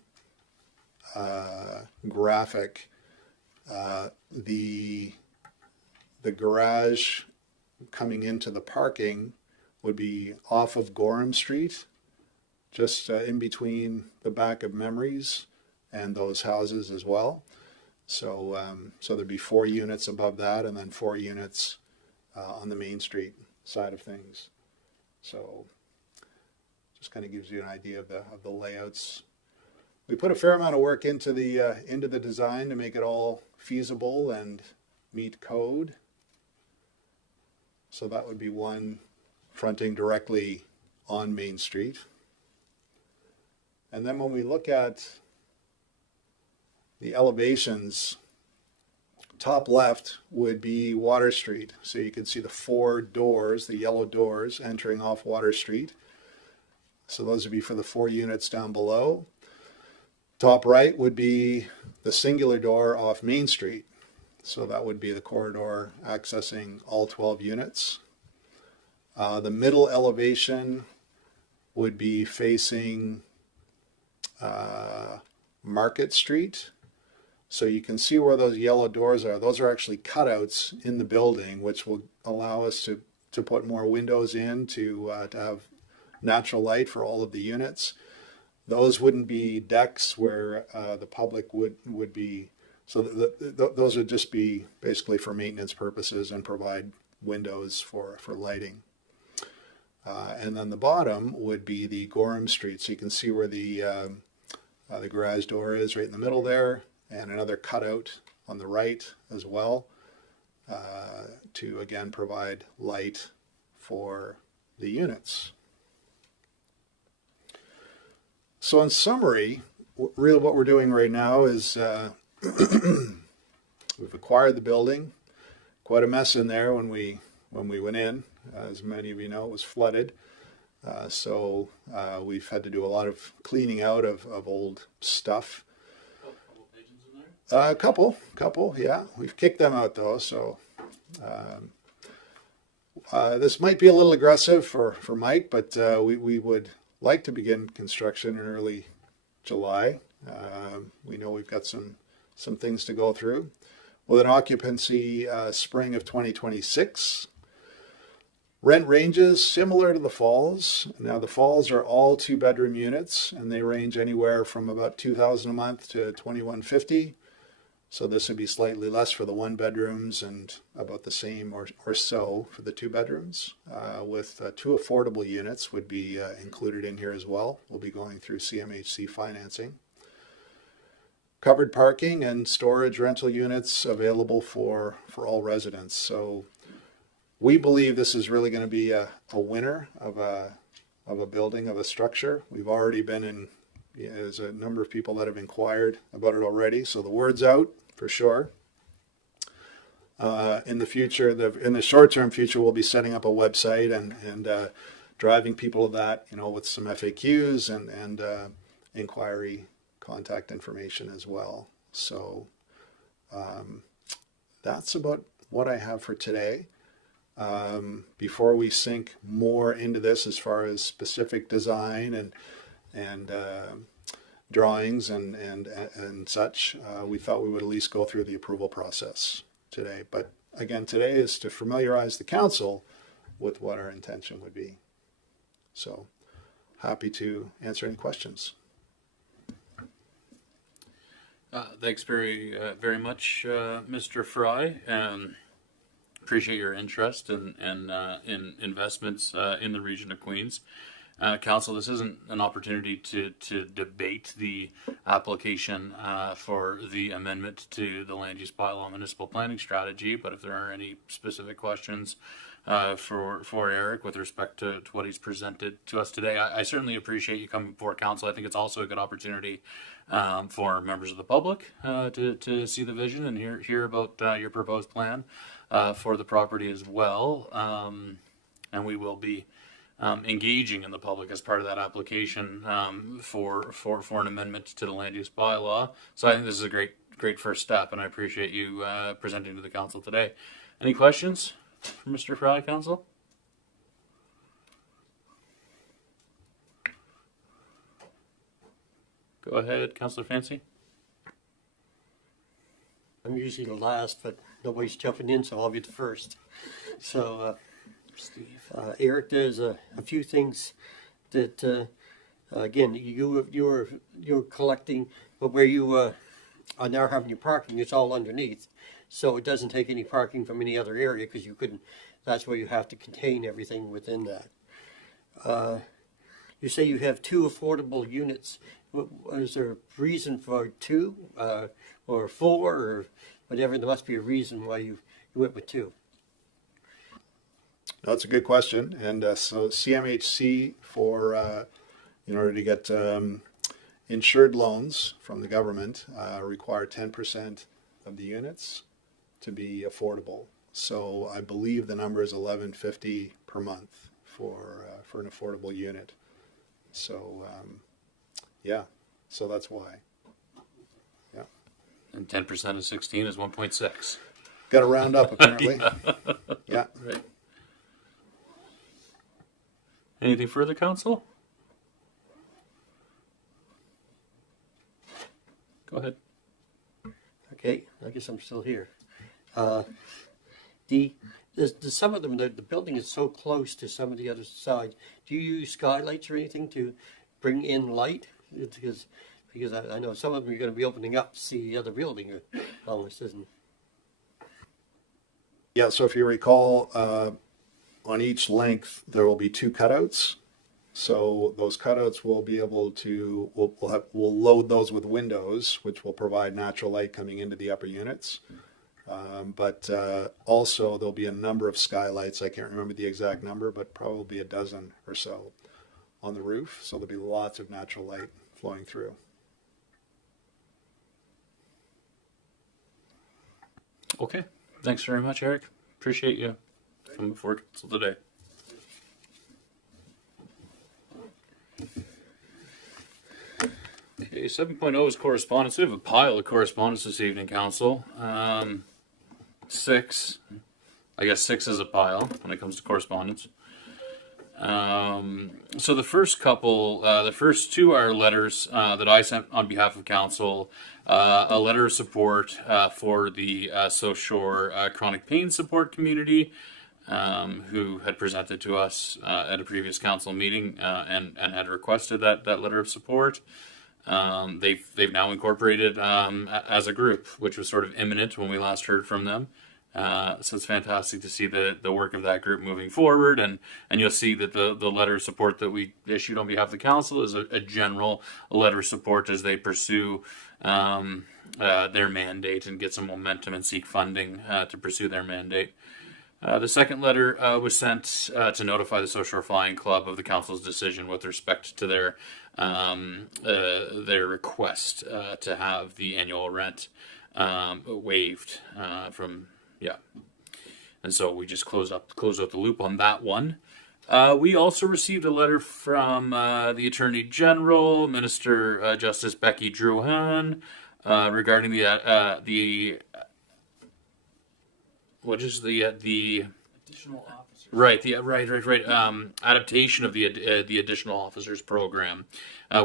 graphic, the garage coming into the parking would be off of Gorham Street, just in between the back of Memories and those houses as well. So so there'd be 4 units above that, and then 4 units on the Main Street side of things. So just kind of gives you an idea of the layouts. We put a fair amount of work into the design to make it all feasible and meet code. So that would be one fronting directly on Main Street. And then when we look at the elevations, top left would be Water Street. So you can see the 4 doors, the yellow doors entering off Water Street. So those would be for the 4 units down below. Top right would be the singular door off Main Street. So that would be the corridor accessing all 12 units. The middle elevation would be facing Market Street. So you can see where those yellow doors are. Those are actually cutouts in the building, which will allow us to put more windows in to have natural light for all of the units. Those wouldn't be decks where the public would be. So those would just be basically for maintenance purposes and provide windows for lighting. And then the bottom would be the Gorham Street. So you can see where the garage door is right in the middle there, and another cutout on the right as well, to again provide light for the units. So in summary, really what we're doing right now is we've acquired the building. Quite a mess in there when we went in. As many of you know, it was flooded. So we've had to do a lot of cleaning out of old stuff. A couple, yeah. We've kicked them out though, so this might be a little aggressive for Mike, but we would like to begin construction in early July. We know we've got some things to go through. With an occupancy spring of 2026. Rent ranges similar to the Falls. Now the Falls are all 2-bedroom units, and they range anywhere from about $2,000 a month to $2,150. So this would be slightly less for the 1 bedrooms and about the same or so for the 2 bedrooms, with 2 affordable units would be included in here as well. We'll be going through CMHC financing. Covered parking and storage rental units available for all residents. So we believe this is really going to be a winner of a building, of a structure. We've already been in, there's a number of people that have inquired about it already. So the word's out for sure. In the future, in the short-term future, we'll be setting up a website and driving people to that, with some FAQs and inquiry contact information as well. So that's about what I have for today. Before we sink more into this as far as specific design and drawings and such, we thought we would at least go through the approval process today. But again, today is to familiarize the council with what our intention would be. So happy to answer any questions. Thanks very much, Mr. Fry. Appreciate your interest in investments in the region of Queens. Council, this isn't an opportunity to debate the application for the amendment to the land use bylaw municipal planning strategy, but if there are any specific questions for Eric with respect to what he's presented to us today, I certainly appreciate you coming before council. I think it's also a good opportunity for members of the public to see the vision and hear about your proposed plan for the property as well. And we will be engaging in the public as part of that application for an amendment to the land use bylaw. So I think this is a great first step, and I appreciate you presenting to the council today. Any questions for Mr. Fry, council? Go ahead, Councillor Fancy. I'm usually the last, but nobody's jumping in, so I'll be the first. So, Steve. Eric, there's a few things that, again, you're collecting, but where you are now having your parking, it's all underneath. So it doesn't take any parking from any other area because you couldn't, that's where you have to contain everything within that. You say you have 2 affordable units. Is there a reason for 2 or 4 or whatever? There must be a reason why you went with 2. That's a good question. And so CMHC in order to get insured loans from the government require 10% of the units to be affordable. So I believe the number is $11.50 per month for an affordable unit. So yeah, so that's why. Yeah. And 10% of 16 is 1.6. Got to round up apparently. Yeah. Right. Anything further, council? Go ahead. Okay, I guess I'm still here. Some of them, the building is so close to some of the other side. Do you use skylights or anything to bring in light? Because I know some of them you're going to be opening up to see the other building almost, isn't? Yeah, so if you recall, on each length there will be 2 cutouts. So those cutouts will be able to, we'll load those with windows, which will provide natural light coming into the upper units. But also there'll be a number of skylights. I can't remember the exact number, but probably a dozen or so on the roof. So there'll be lots of natural light flowing through. Okay. Thanks very much, Eric. Appreciate you coming before council today. Okay, 7.0 is correspondence. We have a pile of correspondence this evening, council. 6. I guess 6 is a pile when it comes to correspondence. So the first couple, the first 2 are letters that I sent on behalf of council. A letter of support for the South Shore Chronic Pain Support Community, who had presented to us at a previous council meeting and had requested that letter of support. They've now incorporated as a group, which was sort of imminent when we last heard from them. So it's fantastic to see the work of that group moving forward, and you'll see that the letter of support that we issued on behalf of the council is a general letter of support as they pursue their mandate and get some momentum and seek funding to pursue their mandate. The second letter was sent to notify the Social Flying Club of the council's decision with respect to their request to have the annual rent waived from. Yeah, and so we just closed out the loop on that one. We also received a letter from the Attorney General, Minister Justice Becky Drouhin, regarding the what is the additional officers? Right, adaptation of the additional officers program,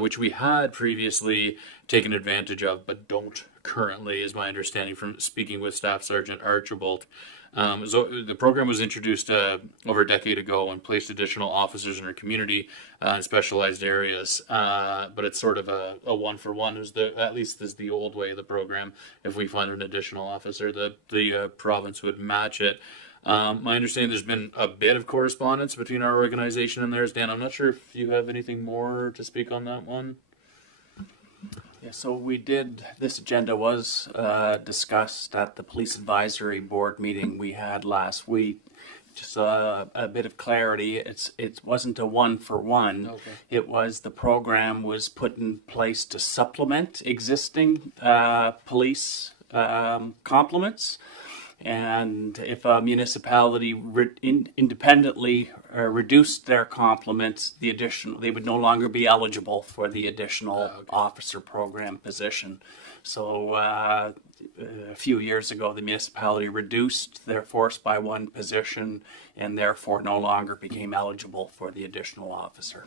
which we had previously taken advantage of, but don't currently, is my understanding from speaking with Staff Sergeant Archibald. So the program was introduced over a decade ago and placed additional officers in our community in specialized areas. But it's sort of a one-for-one, at least is the old way of the program. If we find an additional officer, the province would match it. My understanding, there's been a bit of correspondence between our organization and theirs. Dan, I'm not sure if you have anything more to speak on that one. Yeah, so this agenda was discussed at the Police Advisory Board meeting we had last week. Just a bit of clarity, it wasn't a one-for-one. Okay. It was the program was put in place to supplement existing police complements. And if a municipality independently reduced their complements, they would no longer be eligible for the additional officer program position. So a few years ago, the municipality reduced their force by one position and therefore no longer became eligible for the additional officer.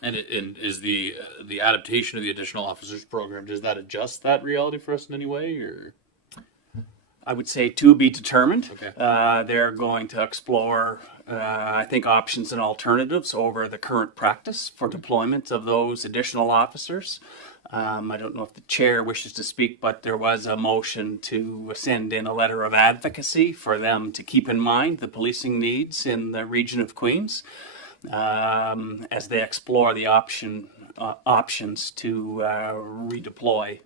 And is the adaptation of the additional officers program, does that adjust that reality for us in any way, or? I would say to be determined. Okay. They're going to explore, I think, options and alternatives over the current practice for deployment of those additional officers. I don't know if the chair wishes to speak, but there was a motion to send in a letter of advocacy for them to keep in mind the policing needs in the region of Queens as they explore the options to redeploy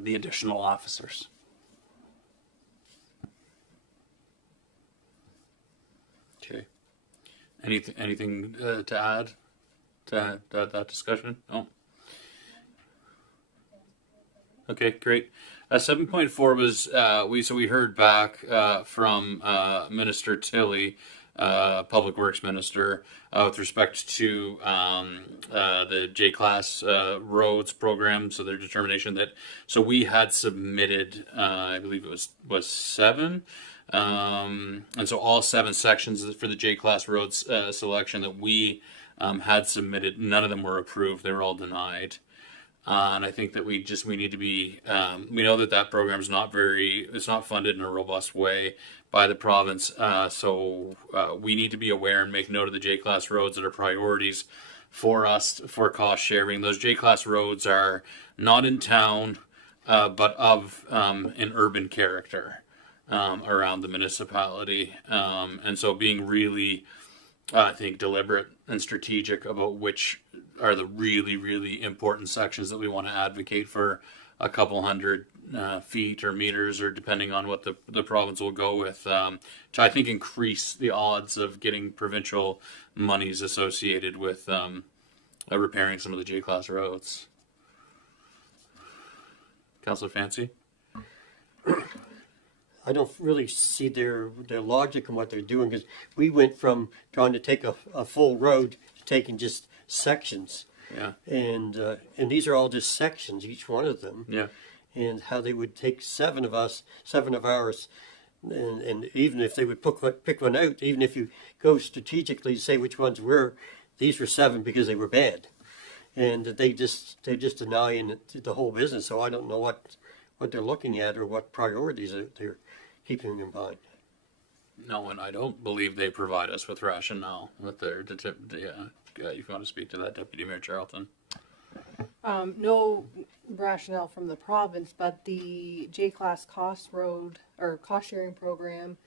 the additional officers. Okay. Anything to add to that discussion? No. Okay, great. 7.4 was we heard back from Minister Tilley, Public Works Minister, with respect to the J-Class roads program. So their determination that we had submitted, I believe it was 7. And so all 7 sections for the J-Class roads selection that we had submitted, none of them were approved. They were all denied. And I think that we need to be, we know that program is it's not funded in a robust way by the province. So we need to be aware and make note of the J-Class roads that are priorities for us for cost sharing. Those J-Class roads are not in town, but of an urban character. Around the municipality, and so being really, I think, deliberate and strategic about which are the really, really important sections that we want to advocate for a couple hundred feet or meters, or depending on what the province will go with, to I think increase the odds of getting provincial monies associated with repairing some of the J-Class roads. Councillor Fancy? I don't really see their logic in what they're doing, because we went from trying to take a full road to taking just sections. Yeah. And these are all just sections, each one of them. Yeah. And how they would take 7 of ours, and even if they would pick one out, even if you go strategically to say which ones these were 7 because they were bad, and they're just denying the whole business. So I don't know what they're looking at or what priorities they're keeping in mind. No, and I don't believe they provide us with rationale with their. If you want to speak to that, Deputy Mayor Charlton. No rationale from the province, but the J-Class cost road or cost sharing program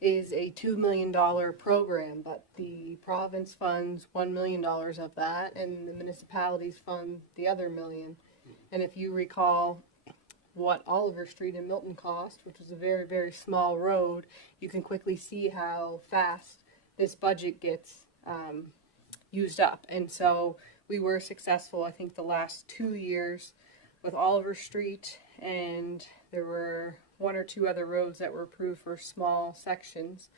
is a $2 million program, but the province funds $1 million of that, and the municipalities fund the other $1 million. And if you recall what Oliver Street in Milton cost, which was a very, very small road, you can quickly see how fast this budget gets used up. And so we were successful, I think, the last 2 years with Oliver Street, and there were 1 or 2 other roads that were approved for small sections.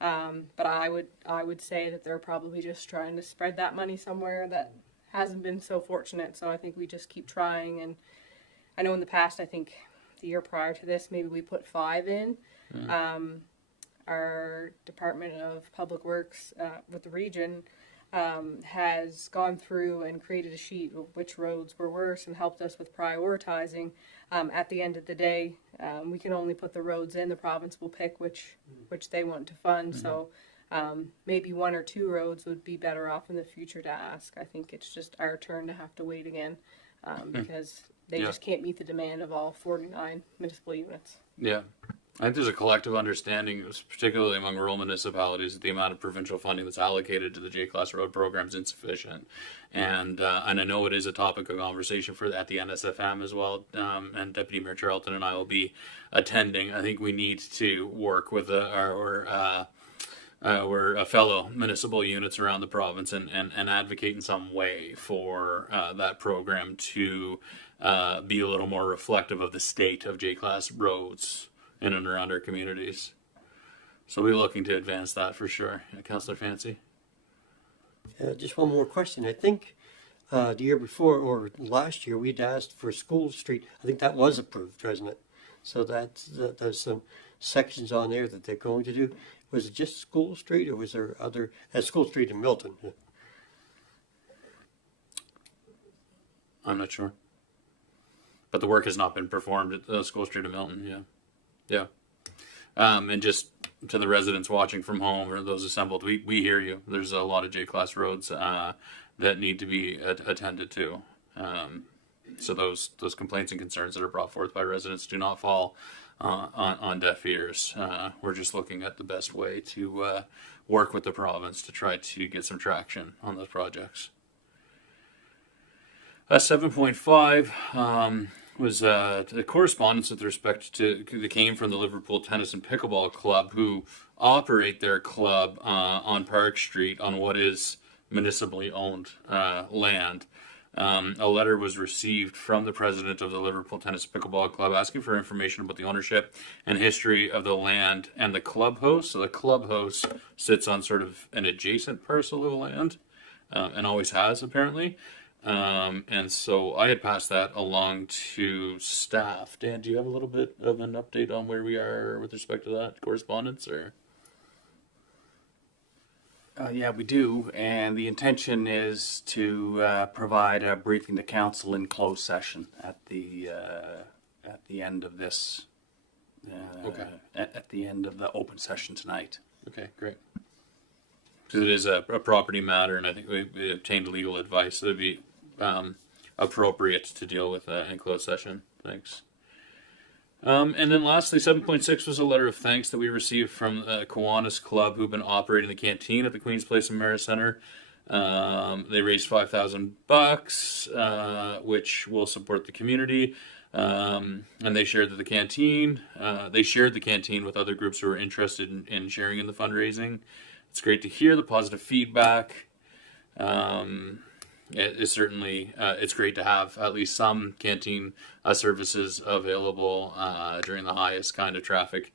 But I would say that they're probably just trying to spread that money somewhere that hasn't been so fortunate. So I think we just keep trying. And I know in the past, I think the year prior to this, maybe we put 5 in. Our Department of Public Works with the region has gone through and created a sheet of which roads were worse and helped us with prioritizing. At the end of the day, we can only put the roads in. The province will pick which they want to fund. So maybe 1 or 2 roads would be better off in the future to ask. I think it's just our turn to have to wait again because they just can't meet the demand of all 49 municipal units. Yeah. I think there's a collective understanding, particularly among rural municipalities, that the amount of provincial funding that's allocated to the J-Class road program is insufficient. And I know it is a topic of conversation at the NSFM as well, and Deputy Mayor Charlton and I will be attending. I think we need to work with our fellow municipal units around the province and advocate in some way for that program to be a little more reflective of the state of J-Class roads in and around our communities. So we're looking to advance that for sure. Councillor Fancy? Just one more question. I think the year before or last year we'd asked for School Street. I think that was approved, wasn't it? So there's some sections on there that they're going to do. Was it just School Street or was there other, School Street in Milton? I'm not sure. But the work has not been performed at School Street in Milton, yeah. Yeah. And just to the residents watching from home or those assembled, we hear you. There's a lot of J-Class roads that need to be attended to. So those complaints and concerns that are brought forth by residents do not fall on deaf ears. We're just looking at the best way to work with the province to try to get some traction on those projects. 7.5 was the correspondence with respect to that came from the Liverpool Tennis and Pickleball Club, who operate their club on Park Street on what is municipally owned land. A letter was received from the president of the Liverpool Tennis and Pickleball Club asking for information about the ownership and history of the land and the clubhouse. So the clubhouse sits on sort of an adjacent parcel of land and always has, apparently. And so I had passed that along to staff. Dan, do you have a little bit of an update on where we are with respect to that correspondence, or? Yeah, we do, and the intention is to provide a briefing to council in closed session at the end of this. Okay. At the end of the open session tonight. Okay, great. Because it is a property matter, and I think we obtained legal advice, so it'd be appropriate to deal with in closed session. Thanks. And then lastly, 7.6 was a letter of thanks that we received from the Kiwanis Club, who've been operating the canteen at the Queen's Place and Maris Center. They raised $5,000, which will support the community. And they shared the canteen with other groups who were interested in sharing in the fundraising. It's great to hear the positive feedback. It's certainly it's great to have at least some canteen services available during the highest kind of traffic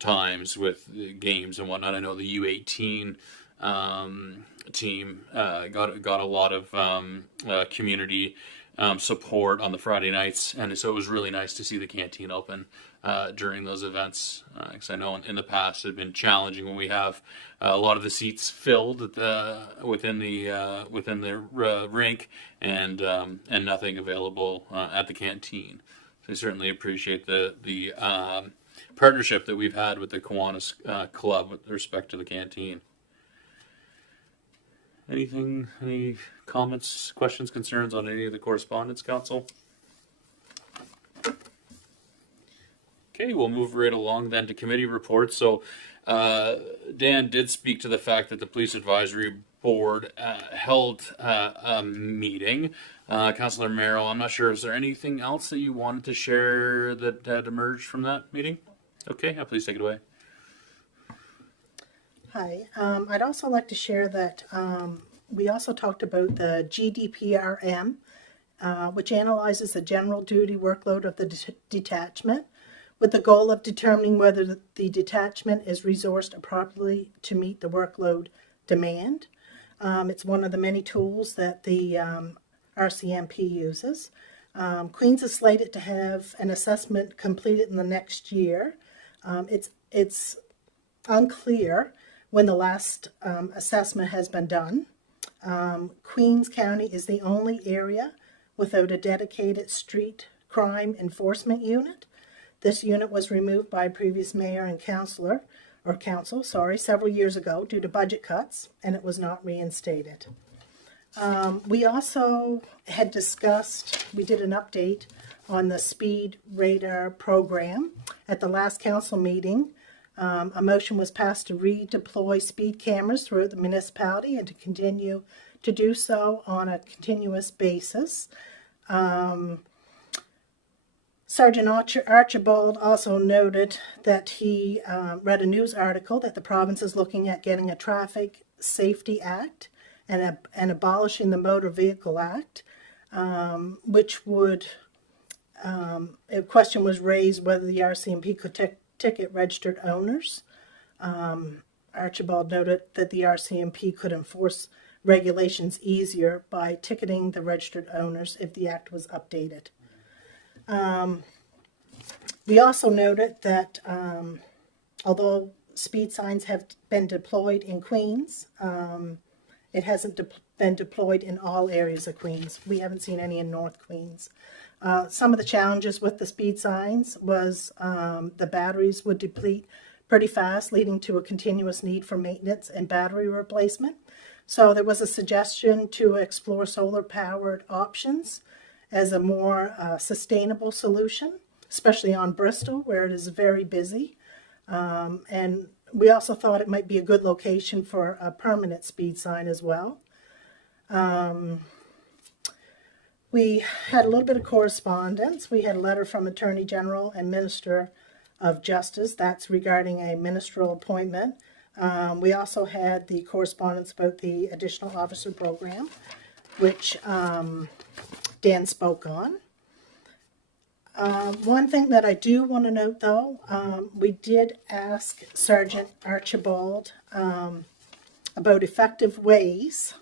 times with games and whatnot. I know the U18 team got a lot of community support on the Friday nights, and so it was really nice to see the canteen open during those events. Because I know in the past it had been challenging when we have a lot of the seats filled within the rink and nothing available at the canteen. So I certainly appreciate the partnership that we've had with the Kiwanis Club with respect to the canteen. Anything, any comments, questions, concerns on any of the correspondence, council? Okay, we'll move right along then to committee reports. So Dan did speak to the fact that the Police Advisory Board held a meeting. Councillor Merrill, I'm not sure, is there anything else that you wanted to share that had emerged from that meeting? Okay, please take it away. Hi, I'd also like to share that we also talked about the GDPRM, which analyzes the general duty workload of the detachment, with the goal of determining whether the detachment is resourced appropriately to meet the workload demand. It's one of the many tools that the RCMP uses. Queens is slated to have an assessment completed in the next year. It's unclear when the last assessment has been done. Queens County is the only area without a dedicated street crime enforcement unit. This unit was removed by a previous mayor and council several years ago due to budget cuts, and it was not reinstated. We also had discussed, we did an update on the speed radar program. At the last council meeting, a motion was passed to redeploy speed cameras throughout the municipality and to continue to do so on a continuous basis. Sergeant Archibald also noted that he read a news article that the province is looking at getting a Traffic Safety Act and abolishing the Motor Vehicle Act, which would, a question was raised whether the RCMP could ticket registered owners. Archibald noted that the RCMP could enforce regulations easier by ticketing the registered owners if the act was updated. We also noted that although speed signs have been deployed in Queens, it hasn't been deployed in all areas of Queens. We haven't seen any in North Queens. Some of the challenges with the speed signs was the batteries would deplete pretty fast, leading to a continuous need for maintenance and battery replacement. So there was a suggestion to explore solar-powered options as a more sustainable solution, especially on Bristol, where it is very busy. And we also thought it might be a good location for a permanent speed sign as well. We had a little bit of correspondence. We had a letter from Attorney General and Minister of Justice. That's regarding a ministerial appointment. We also had the correspondence about the additional officer program, which Dan spoke on. One thing that I do want to note, though, we did ask Sergeant Archibald about effective ways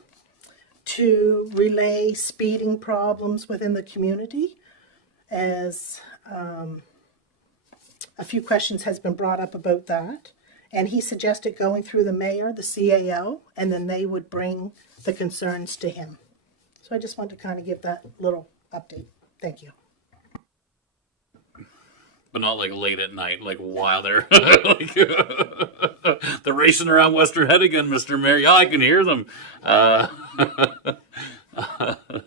to relay speeding problems within the community, as a few questions has been brought up about that. And he suggested going through the mayor, the CAO, and then they would bring the concerns to him. So I just want to kind of give that little update. Thank you. But not like late at night, like while they're like, they're racing around Western Head again, Mr. Mayor. Yeah, I can hear them.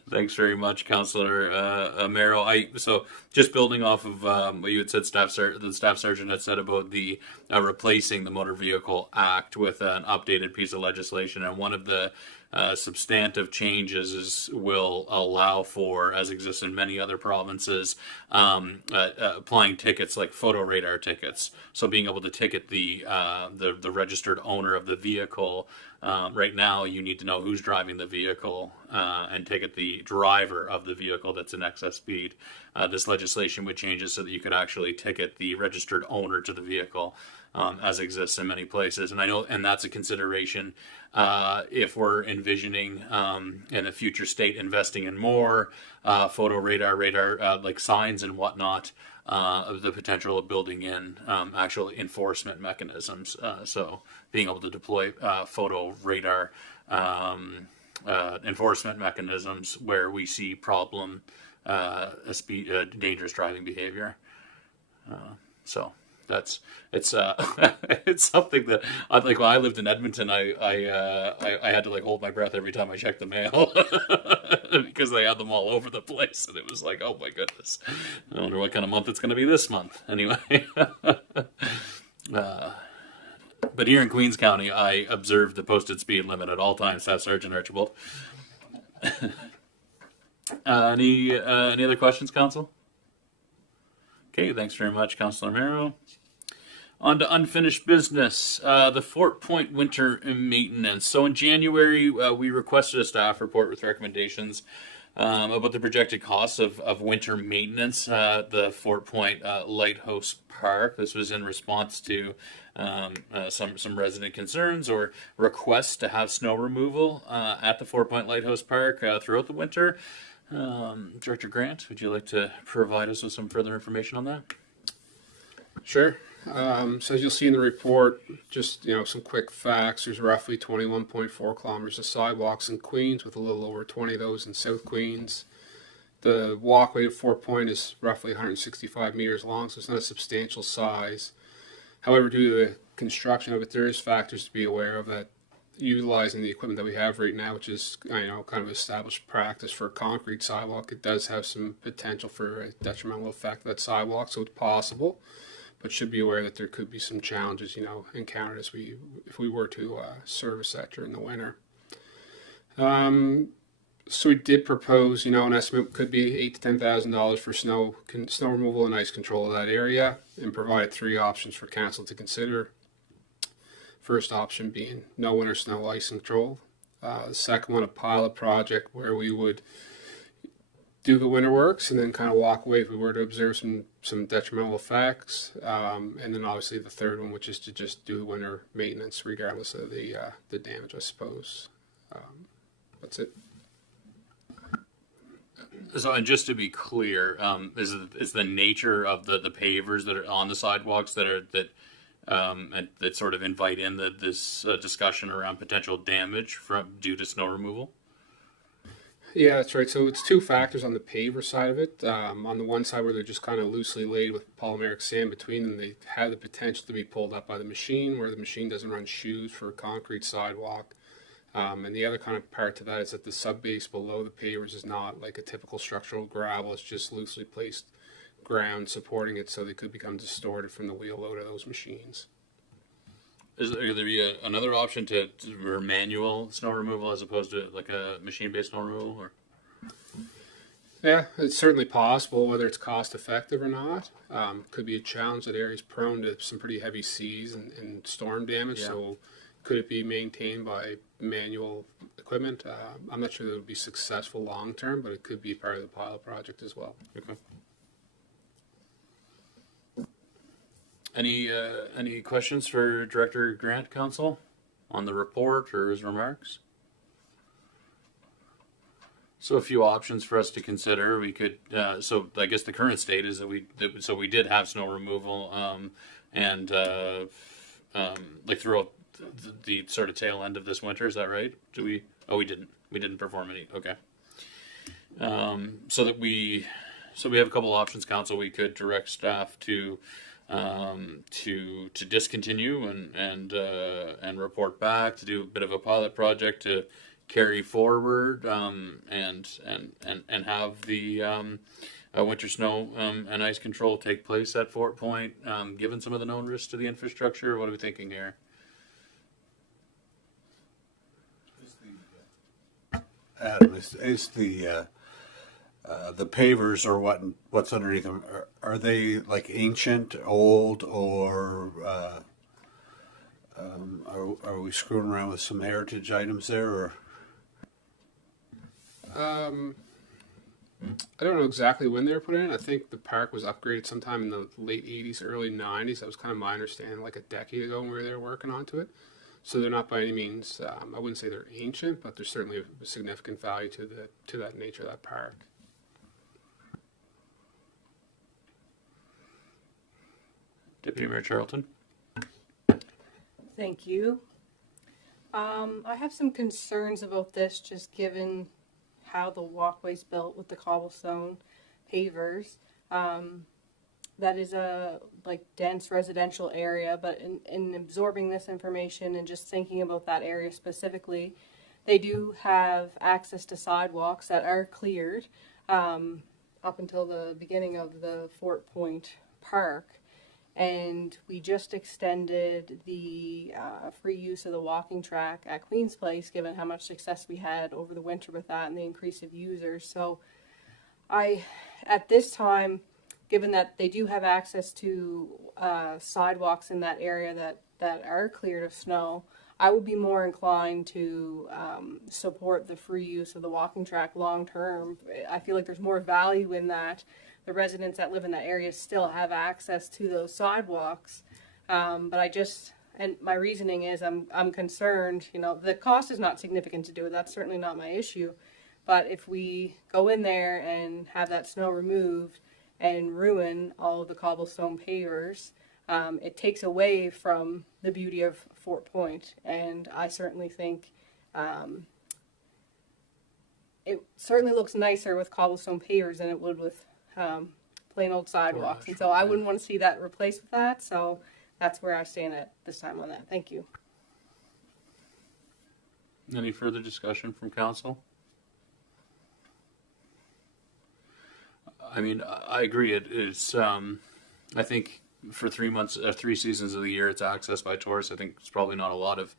Thanks very much, Councillor Merrill. So just building off of what you had said, the staff sergeant had said about the replacing the Motor Vehicle Act with an updated piece of legislation, and one of the substantive changes will allow for, as exists in many other provinces, applying tickets like photo radar tickets. So being able to ticket the registered owner of the vehicle. Right now, you need to know who's driving the vehicle and ticket the driver of the vehicle that's in excess speed. This legislation would change it so that you could actually ticket the registered owner to the vehicle, as exists in many places. And I know, and that's a consideration if we're envisioning in a future state investing in more photo radar like signs and whatnot, of the potential of building in actual enforcement mechanisms. So being able to deploy photo radar enforcement mechanisms where we see dangerous driving behavior. So it's it's something that like when I lived in Edmonton, I had to like hold my breath every time I checked the mail because they had them all over the place, and it was like, oh my goodness, I wonder what kind of month it's going to be this month. Anyway, but here in Queens County, I observed the posted speed limit at all times. Staff Sergeant Archibald. Any other questions, Council? Okay, thanks very much, Councillor Mero. On to unfinished business, the Fort Point winter maintenance. So in January, we requested a staff report with recommendations about the projected costs of winter maintenance, the Fort Point Lighthouse Park. This was in response to some resident concerns or requests to have snow removal at the Fort Point Lighthouse Park throughout the winter. Director Grant, would you like to provide us with some further information on that? Sure. So as you'll see in the report, just some quick facts. There's roughly 21.4 kilometers of sidewalks in Queens, with a little over 20 of those in South Queens. The walkway at Fort Point is roughly 165 meters long, so it's not a substantial size. However, due to the construction of it, there is factors to be aware of that. Utilizing the equipment that we have right now, which is kind of established practice for a concrete sidewalk, it does have some potential for a detrimental effect of that sidewalk. So it's possible, but should be aware that there could be some challenges encountered if we were to service that during the winter. So we did propose, an estimate could be $8,000 to $10,000 for snow removal and ice control of that area, and provide 3 options for council to consider. First option being no winter snow ice control. The second one, a pilot project where we would do the winter works and then kind of walk away if we were to observe some detrimental effects. And then obviously the third one, which is to just do winter maintenance regardless of the damage, I suppose. That's it. So, and just to be clear, is the nature of the pavers that are on the sidewalks that sort of invite in this discussion around potential damage due to snow removal? Yeah, that's right. So it's 2 factors on the paver side of it. On the one side, where they're just kind of loosely laid with polymeric sand between them, they have the potential to be pulled up by the machine, where the machine doesn't run shoes for a concrete sidewalk. And the other kind of part to that is that the subbase below the pavers is not like a typical structural gravel. It's just loosely placed ground supporting it, so they could become distorted from the wheel load of those machines. Is there going to be another option to manual snow removal as opposed to like a machine-based snow removal? Or? Yeah, it's certainly possible. Whether it's cost effective or not could be a challenge. That area is prone to some pretty heavy seas and storm damage. Yeah. So could it be maintained by manual equipment? I'm not sure that it would be successful long term, but it could be part of the pilot project as well. Okay. Any questions for Director Grant, Council, on the report or his remarks? So a few options for us to consider. We could, so I guess the current state is that we did have snow removal, and like throughout the sort of tail end of this winter. Is that right? We didn't perform any. Okay. So we have a couple options, Council. We could direct staff to discontinue and report back, to do a bit of a pilot project to carry forward, and have the winter snow and ice control take place at Fort Point, given some of the known risks to the infrastructure. What are we thinking here? Adam, is the pavers or what's underneath them, are they like ancient, old, or are we screwing around with some heritage items there? Or I don't know exactly when they were put in. I think the park was upgraded sometime in the late 80s, early 90s. That was kind of my understanding, like a decade ago when we were there working onto it. So they're not by any means, I wouldn't say they're ancient, but there's certainly a significant value to that nature of that park. Deputy Mayor Charlton. Thank you. I have some concerns about this, just given how the walkway's built with the cobblestone pavers. that is a like dense residential area, but in absorbing this information and just thinking about that area specifically, they do have access to sidewalks that are cleared up until the beginning of the Fort Point Park. And we just extended the free use of the walking track at Queen's Place, given how much success we had over the winter with that and the increase of users. So at this time, given that they do have access to sidewalks in that area that are cleared of snow, I would be more inclined to support the free use of the walking track long term. I feel like there's more value in that. The residents that live in that area still have access to those sidewalks. But and my reasoning is I'm concerned, the cost is not significant to do it. That's certainly not my issue. But if we go in there and have that snow removed and ruin all of the cobblestone pavers, it takes away from the beauty of Fort Point. And I certainly think it certainly looks nicer with cobblestone pavers than it would with plain old sidewalks. And so I wouldn't want to see that replaced with that. So that's where I stand at this time on that. Thank you. Any further discussion from council? I mean, I agree. It's I think for 3 months, 3 seasons of the year, it's accessed by tourists. I think it's probably not a lot of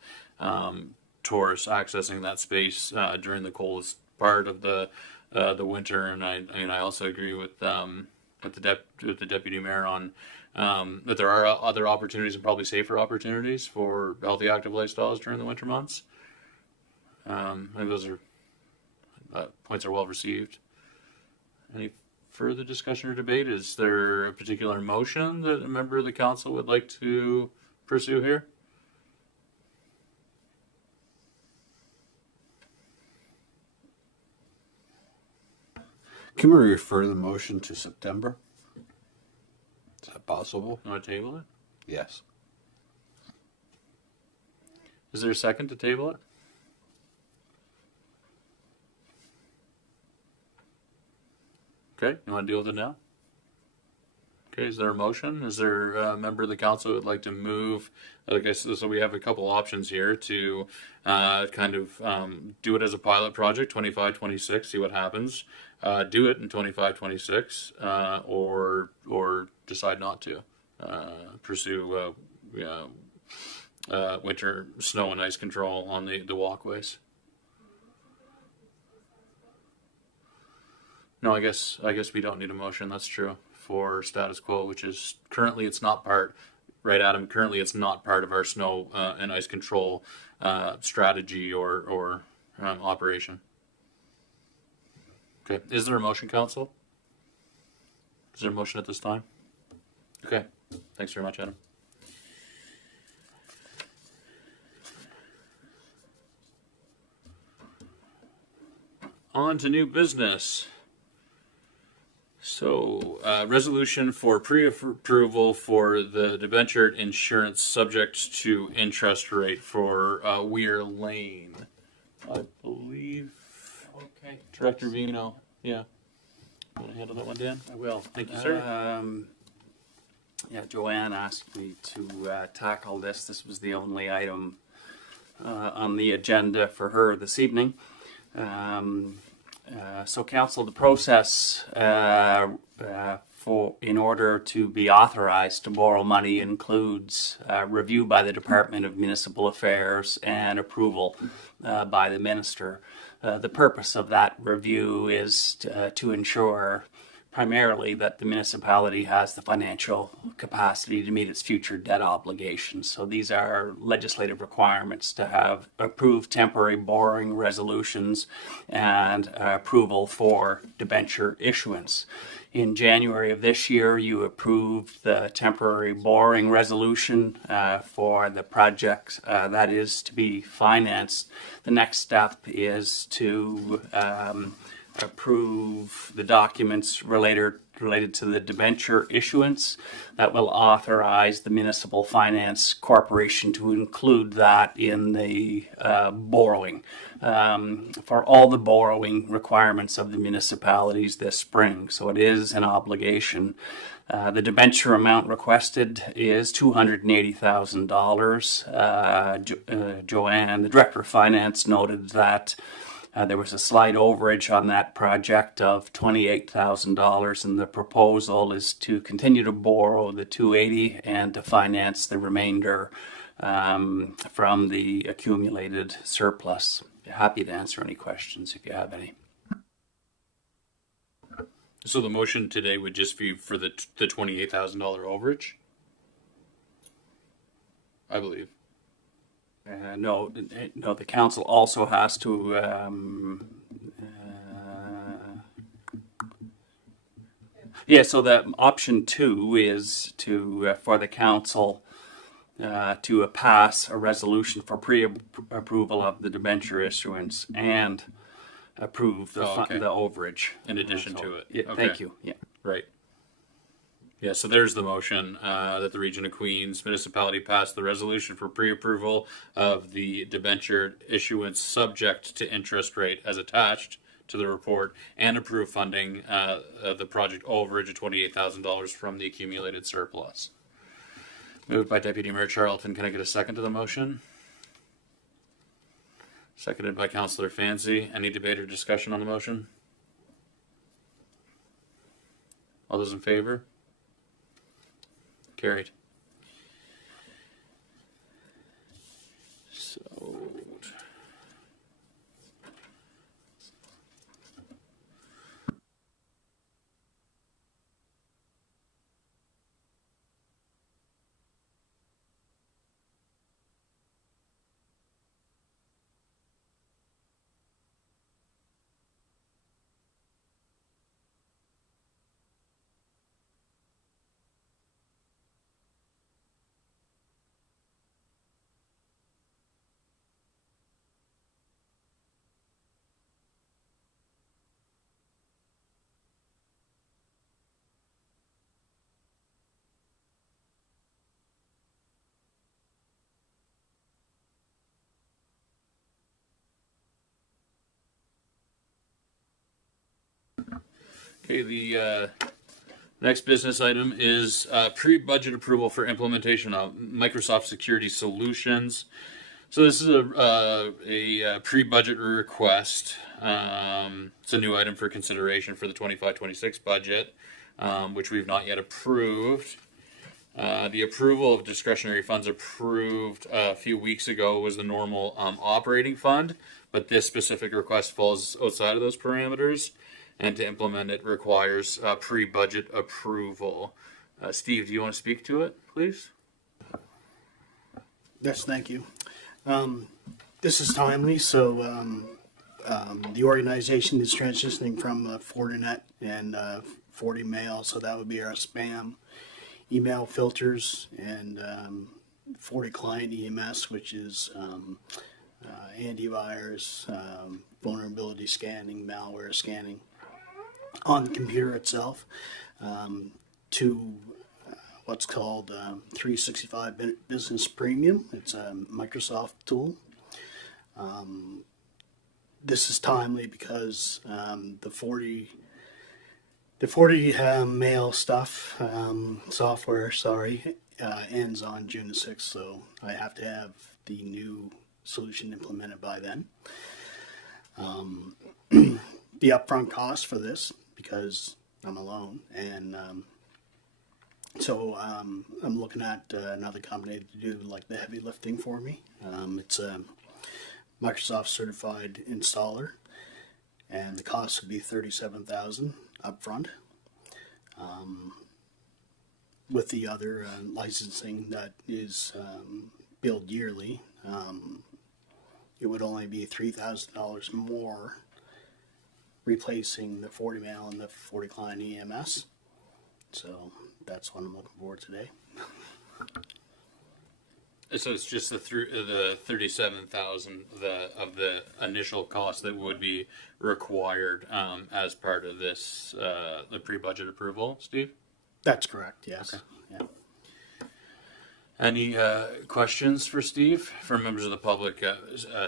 tourists accessing that space during the coldest part of the winter. And I also agree with the deputy mayor on that there are other opportunities and probably safer opportunities for healthy, active lifestyles during the winter months. I think those are points are well received. Any further discussion or debate? Is there a particular motion that a member of the council would like to pursue here? Can we refer the motion to September? Is that possible? You want to table it? Yes. Is there a second to table it? Okay, you want to deal with it now? Okay, is there a motion? Is there a member of the council who would like to move? Okay, so we have a couple options here to kind of do it as a pilot project, 25-26, see what happens. Do it in 25-26, or decide not to pursue winter snow and ice control on the walkways. No, I guess we don't need a motion. That's true for status quo, which is currently it's not part. Right, Adam. Currently, it's not part of our snow and ice control strategy or operation. Okay. Is there a motion, council? Is there a motion at this time? Okay. Thanks very much, Adam. On to new business. So, resolution for pre-approval for the debenture insurance subject to interest rate for Weir Lane. I believe. Okay. Director Vino. Yeah. You want to handle that one, Dan? I will. Thank you, sir. Yeah, Joanne asked me to tackle this. This was the only item on the agenda for her this evening. So, council, the process in order to be authorized to borrow money includes review by the Department of Municipal Affairs and approval by the minister. The purpose of that review is to ensure primarily that the municipality has the financial capacity to meet its future debt obligations. So these are legislative requirements to have approved temporary borrowing resolutions and approval for debenture issuance. In January of this year, you approved the temporary borrowing resolution for the project that is to be financed. The next step is to approve the documents related to the debenture issuance that will authorize the Municipal Finance Corporation to include that in the borrowing for all the borrowing requirements of the municipalities this spring. So it is an obligation. The debenture amount requested is $280,000. Joanne, the Director of Finance, noted that there was a slight overage on that project of $28,000, and the proposal is to continue to borrow the $280,000 and to finance the remainder from the accumulated surplus. Happy to answer any questions if you have any. So the motion today would just be for the $28,000 overage, I believe. No, the council also has to so that option 2 is to for the council to pass a resolution for pre-approval of the debenture issuance and approve the overage in addition to it. Yeah, okay. Thank you. Yeah. Right. Yeah, so there's the motion that the Region of Queens Municipality passed the resolution for pre-approval of the debenture issuance subject to interest rate as attached to the report and approve funding the project overage of $28,000 from the accumulated surplus. Moved by Deputy Mayor Charlton. Can I get a second to the motion? Seconded by Councillor Fancy. Any debate or discussion on the motion? All those in favor? Carried. So, okay, the next business item is pre-budget approval for implementation of Microsoft Security Solutions. So this is a pre-budget request. It's a new item for consideration for the 25-26 budget, which we've not yet approved. The approval of discretionary funds approved a few weeks ago was the normal operating fund, but this specific request falls outside of those parameters, and to implement it requires pre-budget approval. Steve, do you want to speak to it, please? Yes, thank you. This is timely, so the organization is transitioning from Fortinet and FortiMail, so that would be our spam email filters, and FortiClient EMS, which is antivirus, vulnerability scanning, malware scanning on the computer itself, to what's called 365 Business Premium. It's a Microsoft tool. This is timely because the 40 mail stuff, software, ends on June the 6th, so I have to have the new solution implemented by then. The upfront cost for this, because I'm alone, and so I'm looking at another company to do like the heavy lifting for me. It's a Microsoft certified installer, and the cost would be $37,000 upfront. With the other licensing that is billed yearly, it would only be $3,000 more, replacing the FortiMail and the FortiClient EMS. So that's what I'm looking for today. So it's just the 37,000 of the initial cost that would be required as part of this the pre-budget approval, Steve? That's correct, yes. Okay. Yeah. Any questions for Steve from members of the public?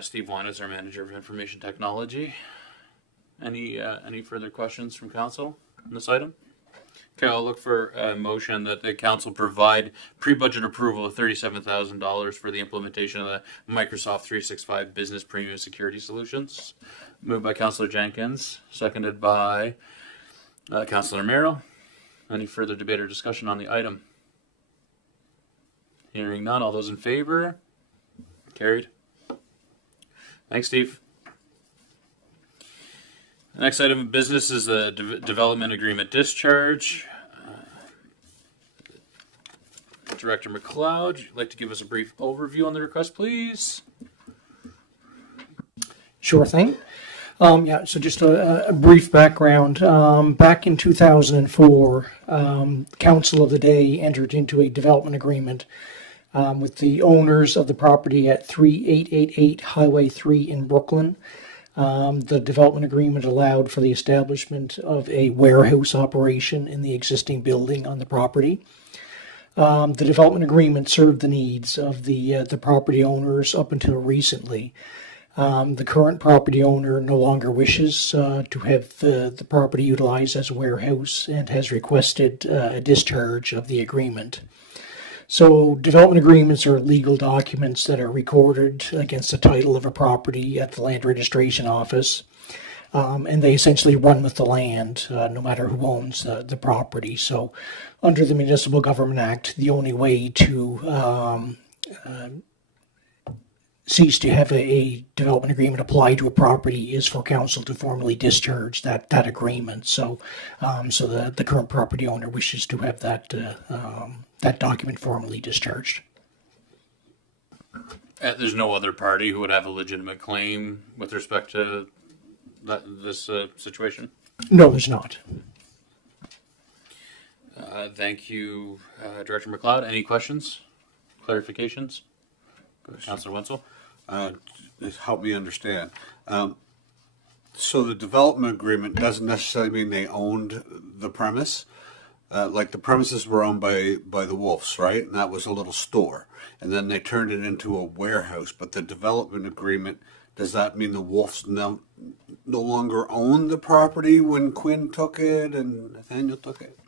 Steve Wine is our manager of information technology. Any further questions from council on this item? Okay, I'll look for a motion that the council provide pre-budget approval of $37,000 for the implementation of the Microsoft 365 Business Premium Security Solutions. Moved by Councillor Jenkins, seconded by Councillor Merrill. Any further debate or discussion on the item? Hearing none, all those in favor? Carried. Thanks, Steve. The next item of business is the development agreement discharge. Director McLeod, would you like to give us a brief overview on the request, please? Sure thing. So just a brief background. Back in 2004, Council of the Day entered into a development agreement with the owners of the property at 3888 Highway 3 in Brooklyn. The development agreement allowed for the establishment of a warehouse operation in the existing building on the property. The development agreement served the needs of the property owners up until recently. The current property owner no longer wishes to have the property utilized as a warehouse and has requested a discharge of the agreement. So development agreements are legal documents that are recorded against the title of a property at the Land Registration Office. And they essentially run with the land, no matter who owns the property. So under the Municipal Government Act, the only way to cease to have a development agreement apply to a property is for council to formally discharge that agreement. So the current property owner wishes to have that document formally discharged. There's no other party who would have a legitimate claim with respect to this situation? No, there's not. Thank you, Director McLeod. Any questions? Clarifications? Councillor Wenzel? Help me understand. So the development agreement doesn't necessarily mean they owned the premise. Like the premises were owned by the Wolves, right? And that was a little store. And then they turned it into a warehouse. But the development agreement, does that mean the Wolves no longer own the property when Quinn took it and Nathaniel took it?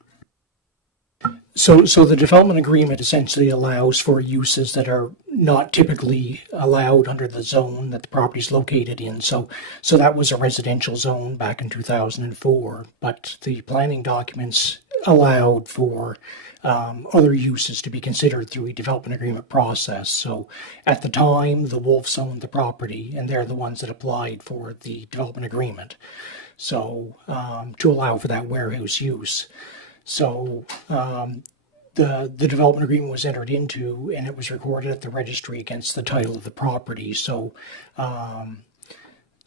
So the development agreement essentially allows for uses that are not typically allowed under the zone that the property is located in. So that was a residential zone back in 2004, but the planning documents allowed for other uses to be considered through a development agreement process. So at the time, the Wolves owned the property, and they're the ones that applied for the development agreement. So to allow for that warehouse use. So the development agreement was entered into, and it was recorded at the registry against the title of the property. So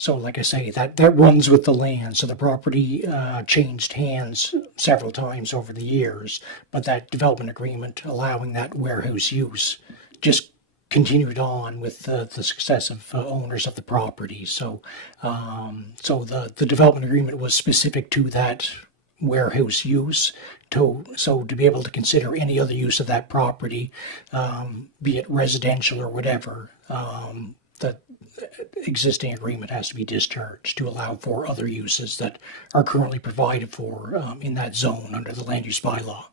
like I say, that runs with the land. So the property changed hands several times over the years, but that development agreement allowing that warehouse use just continued on with the successive owners of the property. So the development agreement was specific to that warehouse use. So to be able to consider any other use of that property, be it residential or whatever, the existing agreement has to be discharged to allow for other uses that are currently provided for in that zone under the land use bylaw.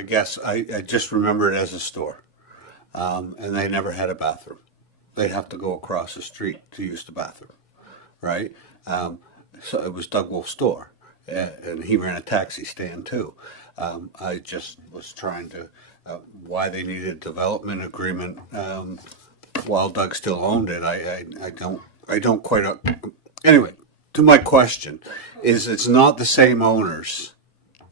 I guess I just remember it as a store, and they never had a bathroom. They'd have to go across the street to use the bathroom, right? So it was Doug Wolf's store, and he ran a taxi stand too. I just was trying to why they needed a development agreement while Doug still owned it. I don't quite. Anyway, to my question, is it's not the same owners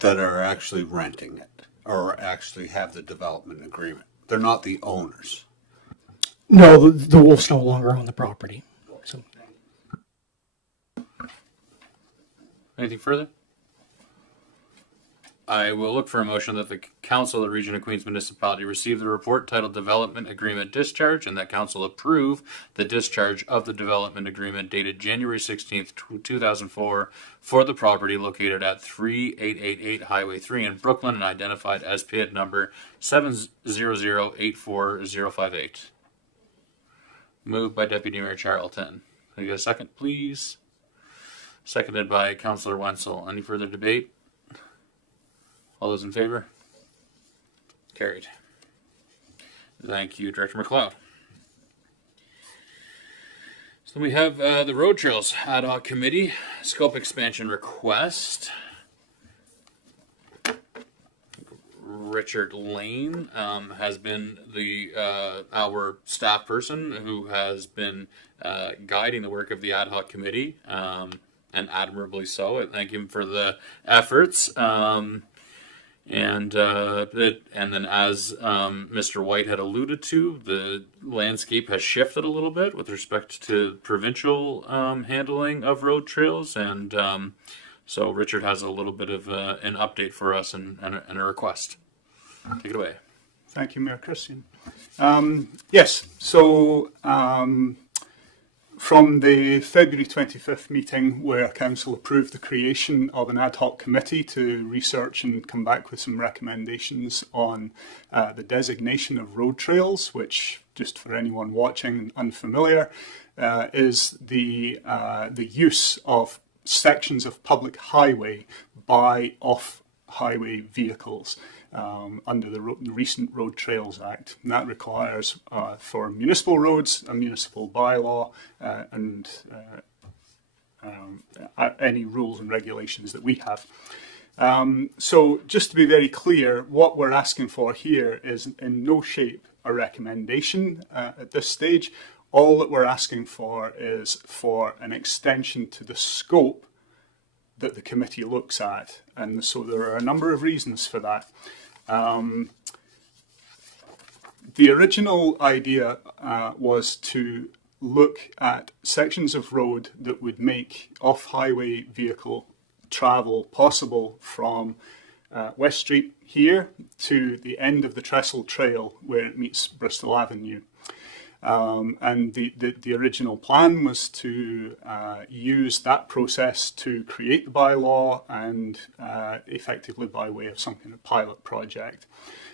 that are actually renting it or actually have the development agreement. They're not the owners. No, the Wolves no longer own the property. So. Anything further? I will look for a motion that the Council of the Region of Queens Municipality receive the report titled Development Agreement Discharge, and that Council approve the discharge of the development agreement dated January 16th, 2004 for the property located at 3888 Highway 3 in Brooklyn and identified as PID number 7008458. Moved by Deputy Mayor Charlton. Can I get a second, please? Seconded by Councillor Wenzel. Any further debate? All those in favor? Carried. Thank you, Director McLeod. So we have the Road Trails Ad Hoc Committee Scope Expansion Request. Richard Lane has been our staff person who has been guiding the work of the Ad Hoc Committee, and admirably so. I thank him for the efforts. And then, as Mr. White had alluded to, the landscape has shifted a little bit with respect to provincial handling of road trails, and so Richard has a little bit of an update for us and a request. Take it away. Thank you, Mayor Christian. Yes, so from the February 25th meeting where Council approved the creation of an ad hoc committee to research and come back with some recommendations on the designation of road trails, which, just for anyone watching unfamiliar, is the use of sections of public highway by off-highway vehicles. Under the recent Road Trails Act. And that requires for municipal roads a municipal bylaw and any rules and regulations that we have. So just to be very clear, what we're asking for here is in no shape a recommendation at this stage. All that we're asking for is for an extension to the scope that the committee looks at. And so there are a number of reasons for that. The original idea was to look at sections of road that would make off-highway vehicle travel possible from West Street here to the end of the Trestle Trail where it meets Bristol Avenue. And the original plan was to use that process to create the bylaw and effectively by way of some kind of pilot project.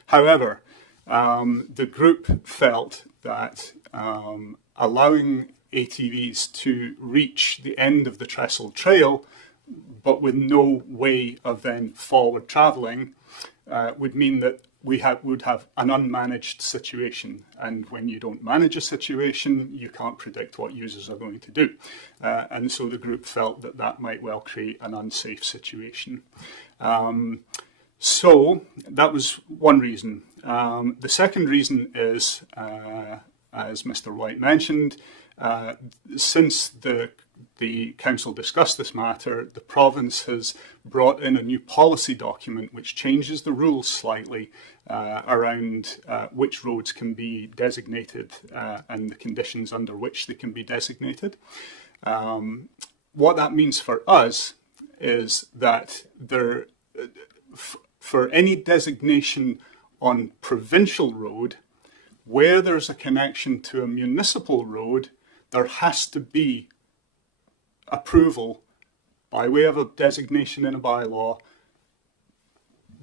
However, the group felt that allowing ATVs to reach the end of the Trestle Trail, but with no way of then forward travelling, would mean that we would have an unmanaged situation. And when you don't manage a situation, you can't predict what users are going to do. And so the group felt that that might well create an unsafe situation. So that was one reason. The second reason is, as Mr. White mentioned, since the council discussed this matter, the province has brought in a new policy document which changes the rules slightly around which roads can be designated and the conditions under which they can be designated. What that means for us is that for any designation on provincial road, where there's a connection to a municipal road, there has to be approval by way of a designation in a bylaw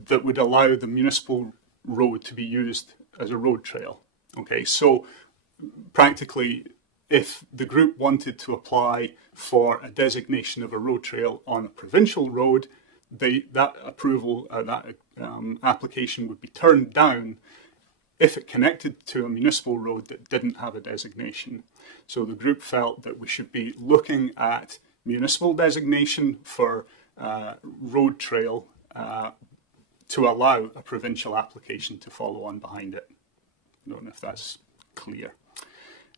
that would allow the municipal road to be used as a road trail. Okay, so practically, if the group wanted to apply for a designation of a road trail on a provincial road, that approval, that application would be turned down if it connected to a municipal road that didn't have a designation. So the group felt that we should be looking at municipal designation for road trail to allow a provincial application to follow on behind it. I don't know if that's clear.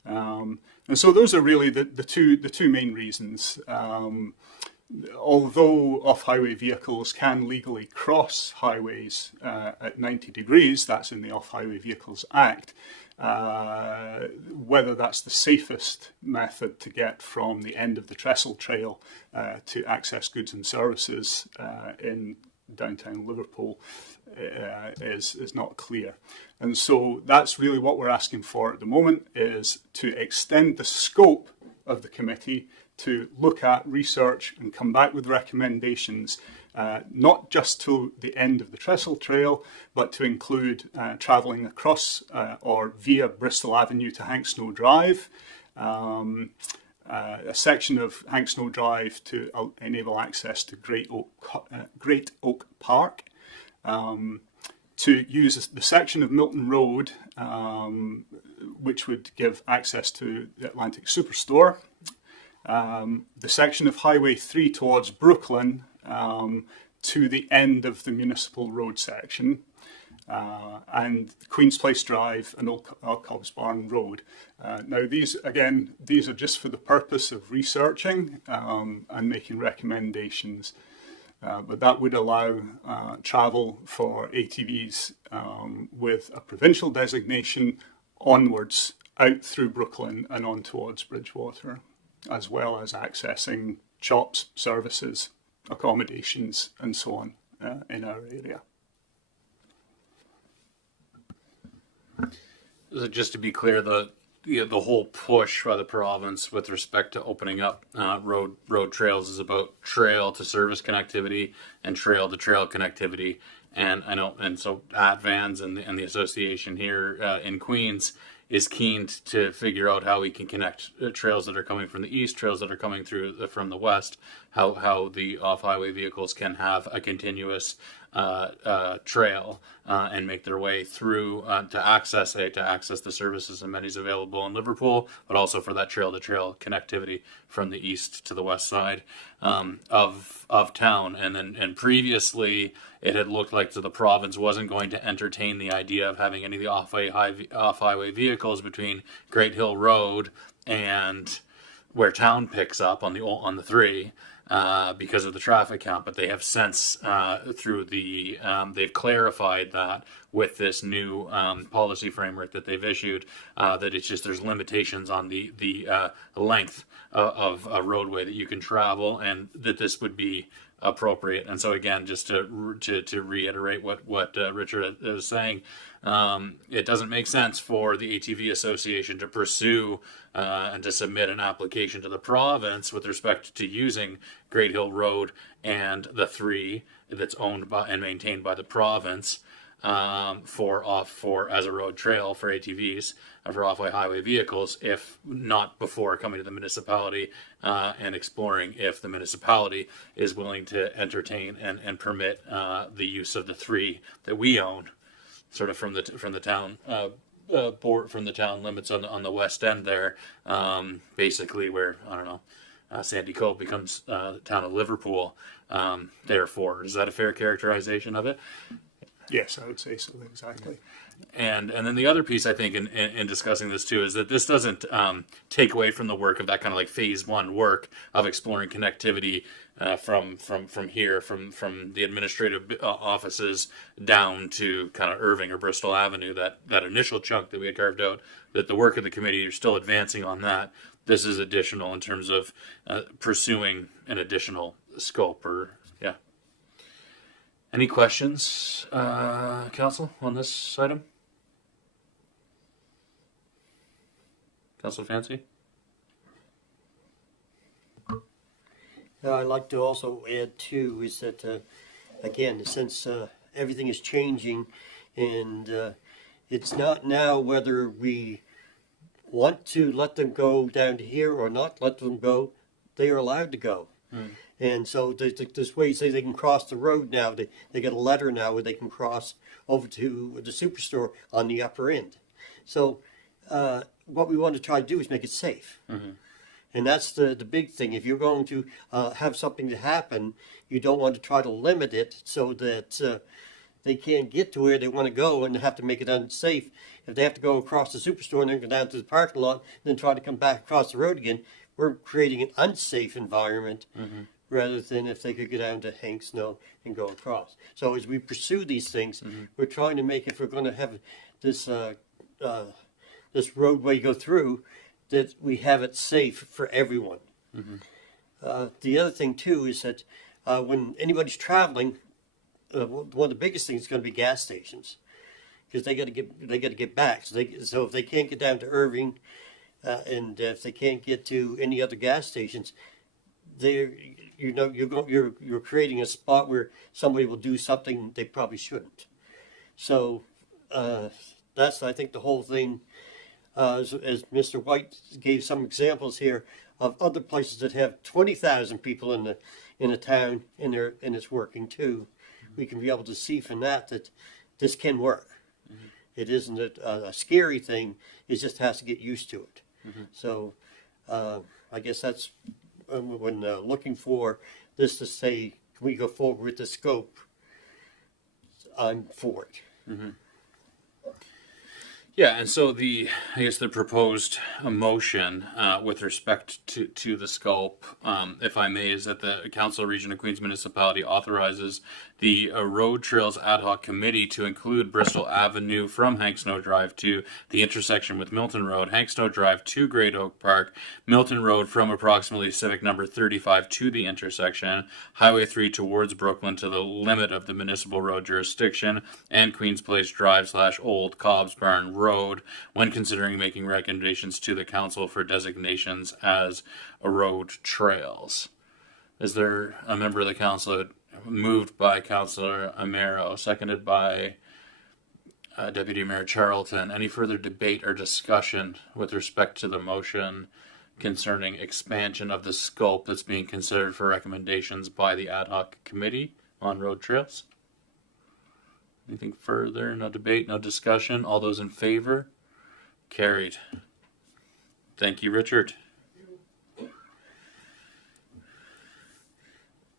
And so those are really the two main reasons. Although off-highway vehicles can legally cross highways at 90 degrees, that's in the Off-Highway Vehicles Act, whether that's the safest method to get from the end of the Trestle Trail to access goods and services in downtown Liverpool is not clear. And so that's really what we're asking for at the moment, is to extend the scope of the committee to look at research and come back with recommendations, not just to the end of the Trestle Trail, but to include travelling across or via Bristol Avenue to Hanksnow Drive, a section of Hanksnow Drive to enable access to Great Oak Park, to use the section of Milton Road, which would give access to the Atlantic Superstore, the section of Highway 3 towards Brooklyn, to the end of the Municipal Road section, and Queen's Place Drive and Old Cobbs Barn Road. Now these are just for the purpose of researching and making recommendations, but that would allow travel for ATVs with a provincial designation onwards out through Brooklyn and on towards Bridgewater, as well as accessing shops, services, accommodations and so on in our area. So just to be clear, the whole push by the province with respect to opening up road trails is about trail to service connectivity and trail to trail connectivity. And I know, and so AtVans and the association here in Queens is keen to figure out how we can connect trails that are coming from the east, trails that are coming through from the west, how the off-highway vehicles can have a continuous trail and make their way through to access the services and amenities available in Liverpool, but also for that trail-to-trail connectivity from the east to the west side of town. And previously, it had looked like the province wasn't going to entertain the idea of having any of the off-highway vehicles between Great Hill Road and where town picks up on the 3. Because of the traffic count, but they have since they've clarified that with this new policy framework that they've issued, that it's just there's limitations on the length of a roadway that you can travel, and that this would be appropriate. And so again, just to reiterate what Richard is saying, it doesn't make sense for the ATV Association to pursue and to submit an application to the province with respect to using Great Hill Road and the 3 that's owned by and maintained by the province for as a road trail for ATVs for off-highway highway vehicles, if not before coming to the municipality and exploring if the municipality is willing to entertain and permit the use of the 3 that we own, sort of from the town from the town limits on the west end there, basically where Sandy Cove becomes the town of Liverpool. Therefore, is that a fair characterization of it? Yes, I would say so, exactly. And then the other piece, I think, in discussing this too, is that this doesn't take away from the work of that kind of like phase 1 work of exploring connectivity from here, from the administrative offices down to kind of Irving or Bristol Avenue, that initial chunk that we had carved out, that the work of the committee are still advancing on that. This is additional in terms of pursuing an additional scope Any questions, Council, on this item? Council Fancy? I'd like to also add too is that again, since everything is changing, and it's not now whether we want to let them go down to here or not let them go, they are allowed to go. And so this way, say they can cross the road now. They get a letter now where they can cross over to the superstore on the upper end. So what we want to try to do is make it safe. And that's the big thing. If you're going to have something to happen, you don't want to try to limit it so that they can't get to where they want to go and have to make it unsafe. If they have to go across the superstore and then go down to the parking lot and then try to come back across the road again, we're creating an unsafe environment rather than if they could go down to Hanksnow and go across. So as we pursue these things, we're trying to make, if we're going to have this this roadway go through, that we have it safe for everyone. The other thing too is that when anybody's traveling, one of the biggest things is going to be gas stations, because they got to get back. So if they can't get down to Irving, and if they can't get to any other gas stations, you're creating a spot where somebody will do something they probably shouldn't. So that's, I think, the whole thing. As Mr. White gave some examples here of other places that have 20,000 people in a town, and it's working too. We can be able to see from that this can work. Mm-hmm. It isn't a scary thing. It just has to get used to it. Mm-hmm. So I guess that's when looking for this to say, can we go forward with the scope? I'm for it. Mm-hmm. Yeah, and so the proposed motion with respect to the scope, if I may, is that the Council of Region of Queens Municipality authorizes the Road Trails Ad Hoc Committee to include Bristol Avenue from Hank Snow Drive to the intersection with Milton Road, Hank Snow Drive to Great Oak Park, Milton Road from approximately Civic number 35 to the intersection, Highway 3 towards Brooklyn to the limit of the municipal road jurisdiction, and Queens Place Drive / Old Cobb's Barn Road, when considering making recommendations to the council for designations as road trails. Is there a member of the council, moved by Councillor Amero, seconded by Deputy Mayor Charlton, any further debate or discussion with respect to the motion concerning expansion of the scope that's being considered for recommendations by the ad hoc committee on road trails? Anything further? No debate, no discussion. All those in favor? Carried. Thank you, Richard.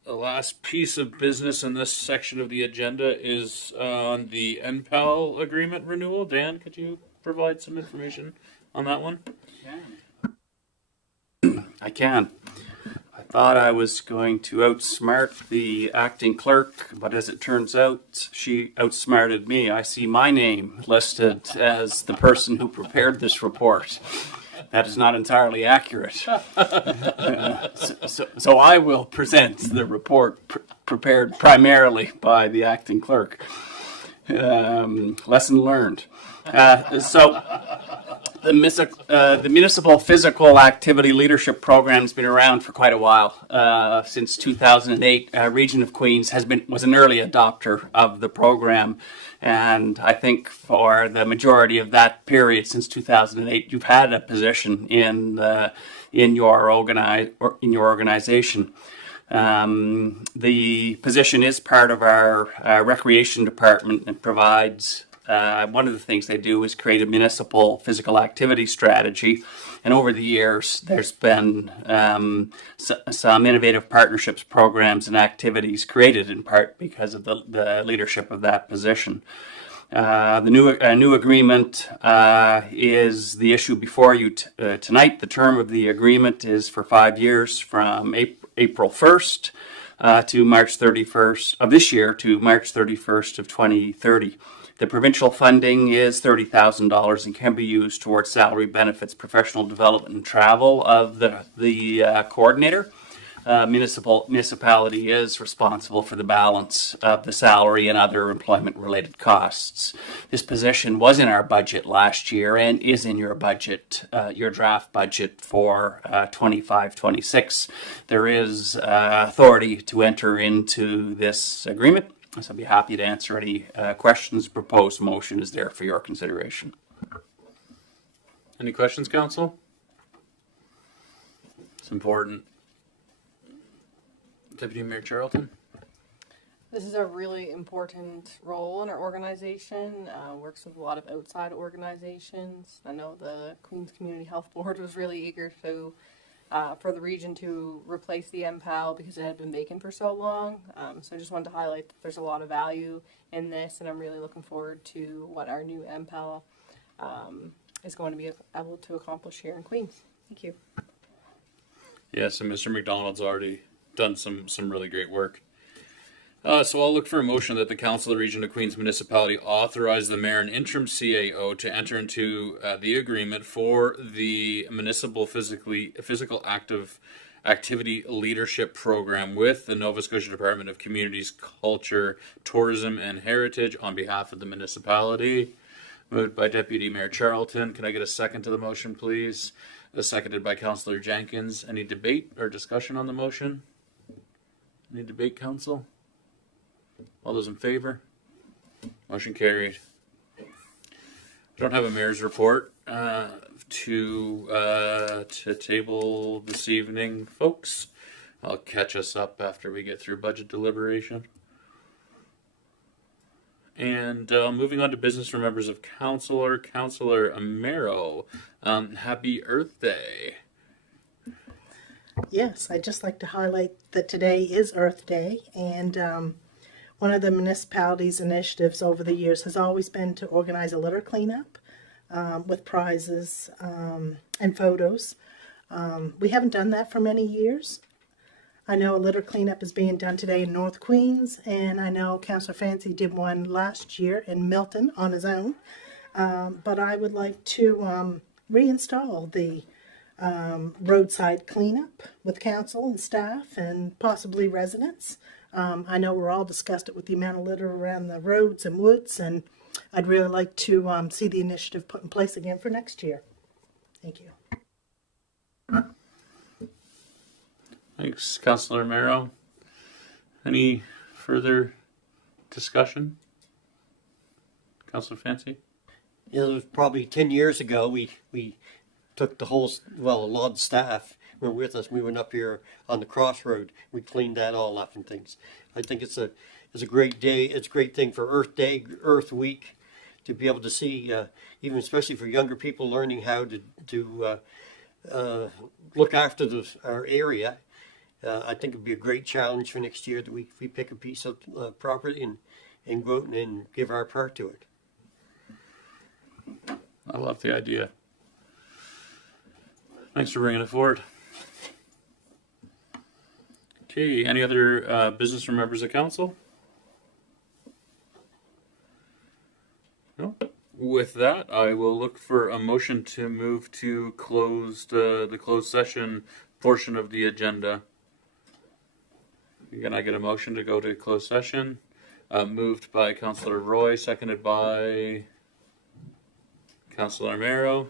The last piece of business in this section of the agenda is on the NPAL agreement renewal. Dan, could you provide some information on that one? I can. I thought I was going to outsmart the acting clerk, but as it turns out, she outsmarted me. I see my name listed as the person who prepared this report. That is not entirely accurate. So I will present the report prepared primarily by the acting clerk. Lesson learned. So the Municipal Physical Activity Leadership Program has been around for quite a while. Since 2008, Region of Queens was an early adopter of the program. And I think for the majority of that period, since 2008, you've had a position in your organization. The position is part of our recreation department and provides. One of the things they do is create a municipal physical activity strategy. And over the years, there's been some innovative partnerships, programs, and activities created in part because of the leadership of that position. The new agreement is the issue before you tonight. The term of the agreement is for 5 years from April 1st to March 31st of this year to March 31st of 2030. The provincial funding is $30,000 and can be used towards salary, benefits, professional development, and travel of the coordinator. Municipality is responsible for the balance of the salary and other employment-related costs. This position was in our budget last year and is in your budget, your draft budget for 25-26. There is authority to enter into this agreement. So I'd be happy to answer any questions. Proposed motion is there for your consideration. Any questions, Council? It's important. Deputy Mayor Charlton? This is a really important role in our organization. Works with a lot of outside organizations. I know the Queens Community Health Board was really eager to for the region to replace the MPAL because it had been vacant for so long. So I just wanted to highlight that there's a lot of value in this, and I'm really looking forward to what our new MPAL is going to be able to accomplish here in Queens. Thank you. Yes, and Mr. McDonald's already done some really great work. So I'll look for a motion that the Council of the Region of Queens Municipality authorize the mayor and interim CAO to enter into the agreement for the municipal physical activity leadership program with the Nova Scotia Department of Communities, Culture, Tourism, and Heritage on behalf of the municipality. Moved by Deputy Mayor Charlton. Can I get a second to the motion, please? Seconded by Councillor Jenkins. Any debate or discussion on the motion? Any debate, council? All those in favor? Motion carried. I don't have a mayor's report to table this evening, folks. I'll catch us up after we get through budget deliberation. And moving on to business for members of Councillor Amero. Happy Earth Day. Yes, I'd just like to highlight that today is Earth Day, and one of the municipality's initiatives over the years has always been to organize a litter cleanup with prizes and photos. We haven't done that for many years. I know a litter cleanup is being done today in North Queens, and I know Councillor Fancy did one last year in Milton on his own. But I would like to reinstall the roadside cleanup with council and staff and possibly residents. I know we're all disgusted with the amount of litter around the roads and woods, and I'd really like to see the initiative put in place again for next year. Thank you. Thanks, Councillor Amero. Any further discussion? Councillor Fancy? Yeah, it was probably 10 years ago. We took the whole, well, a lot of staff were with us. We went up here on the crossroad. We cleaned that all up and things. I think it's a great day. It's a great thing for Earth Day, Earth Week, to be able to see, even especially for younger people, learning how to look after our area. I think it'd be a great challenge for next year that we pick a piece of property and go out and give our part to it. I love the idea. Thanks for bringing it forward. Okay, any other business from members of council? No? With that, I will look for a motion to move to the closed session portion of the agenda. Can I get a motion to go to closed session? Moved by Councillor Roy, seconded by Councillor Amero.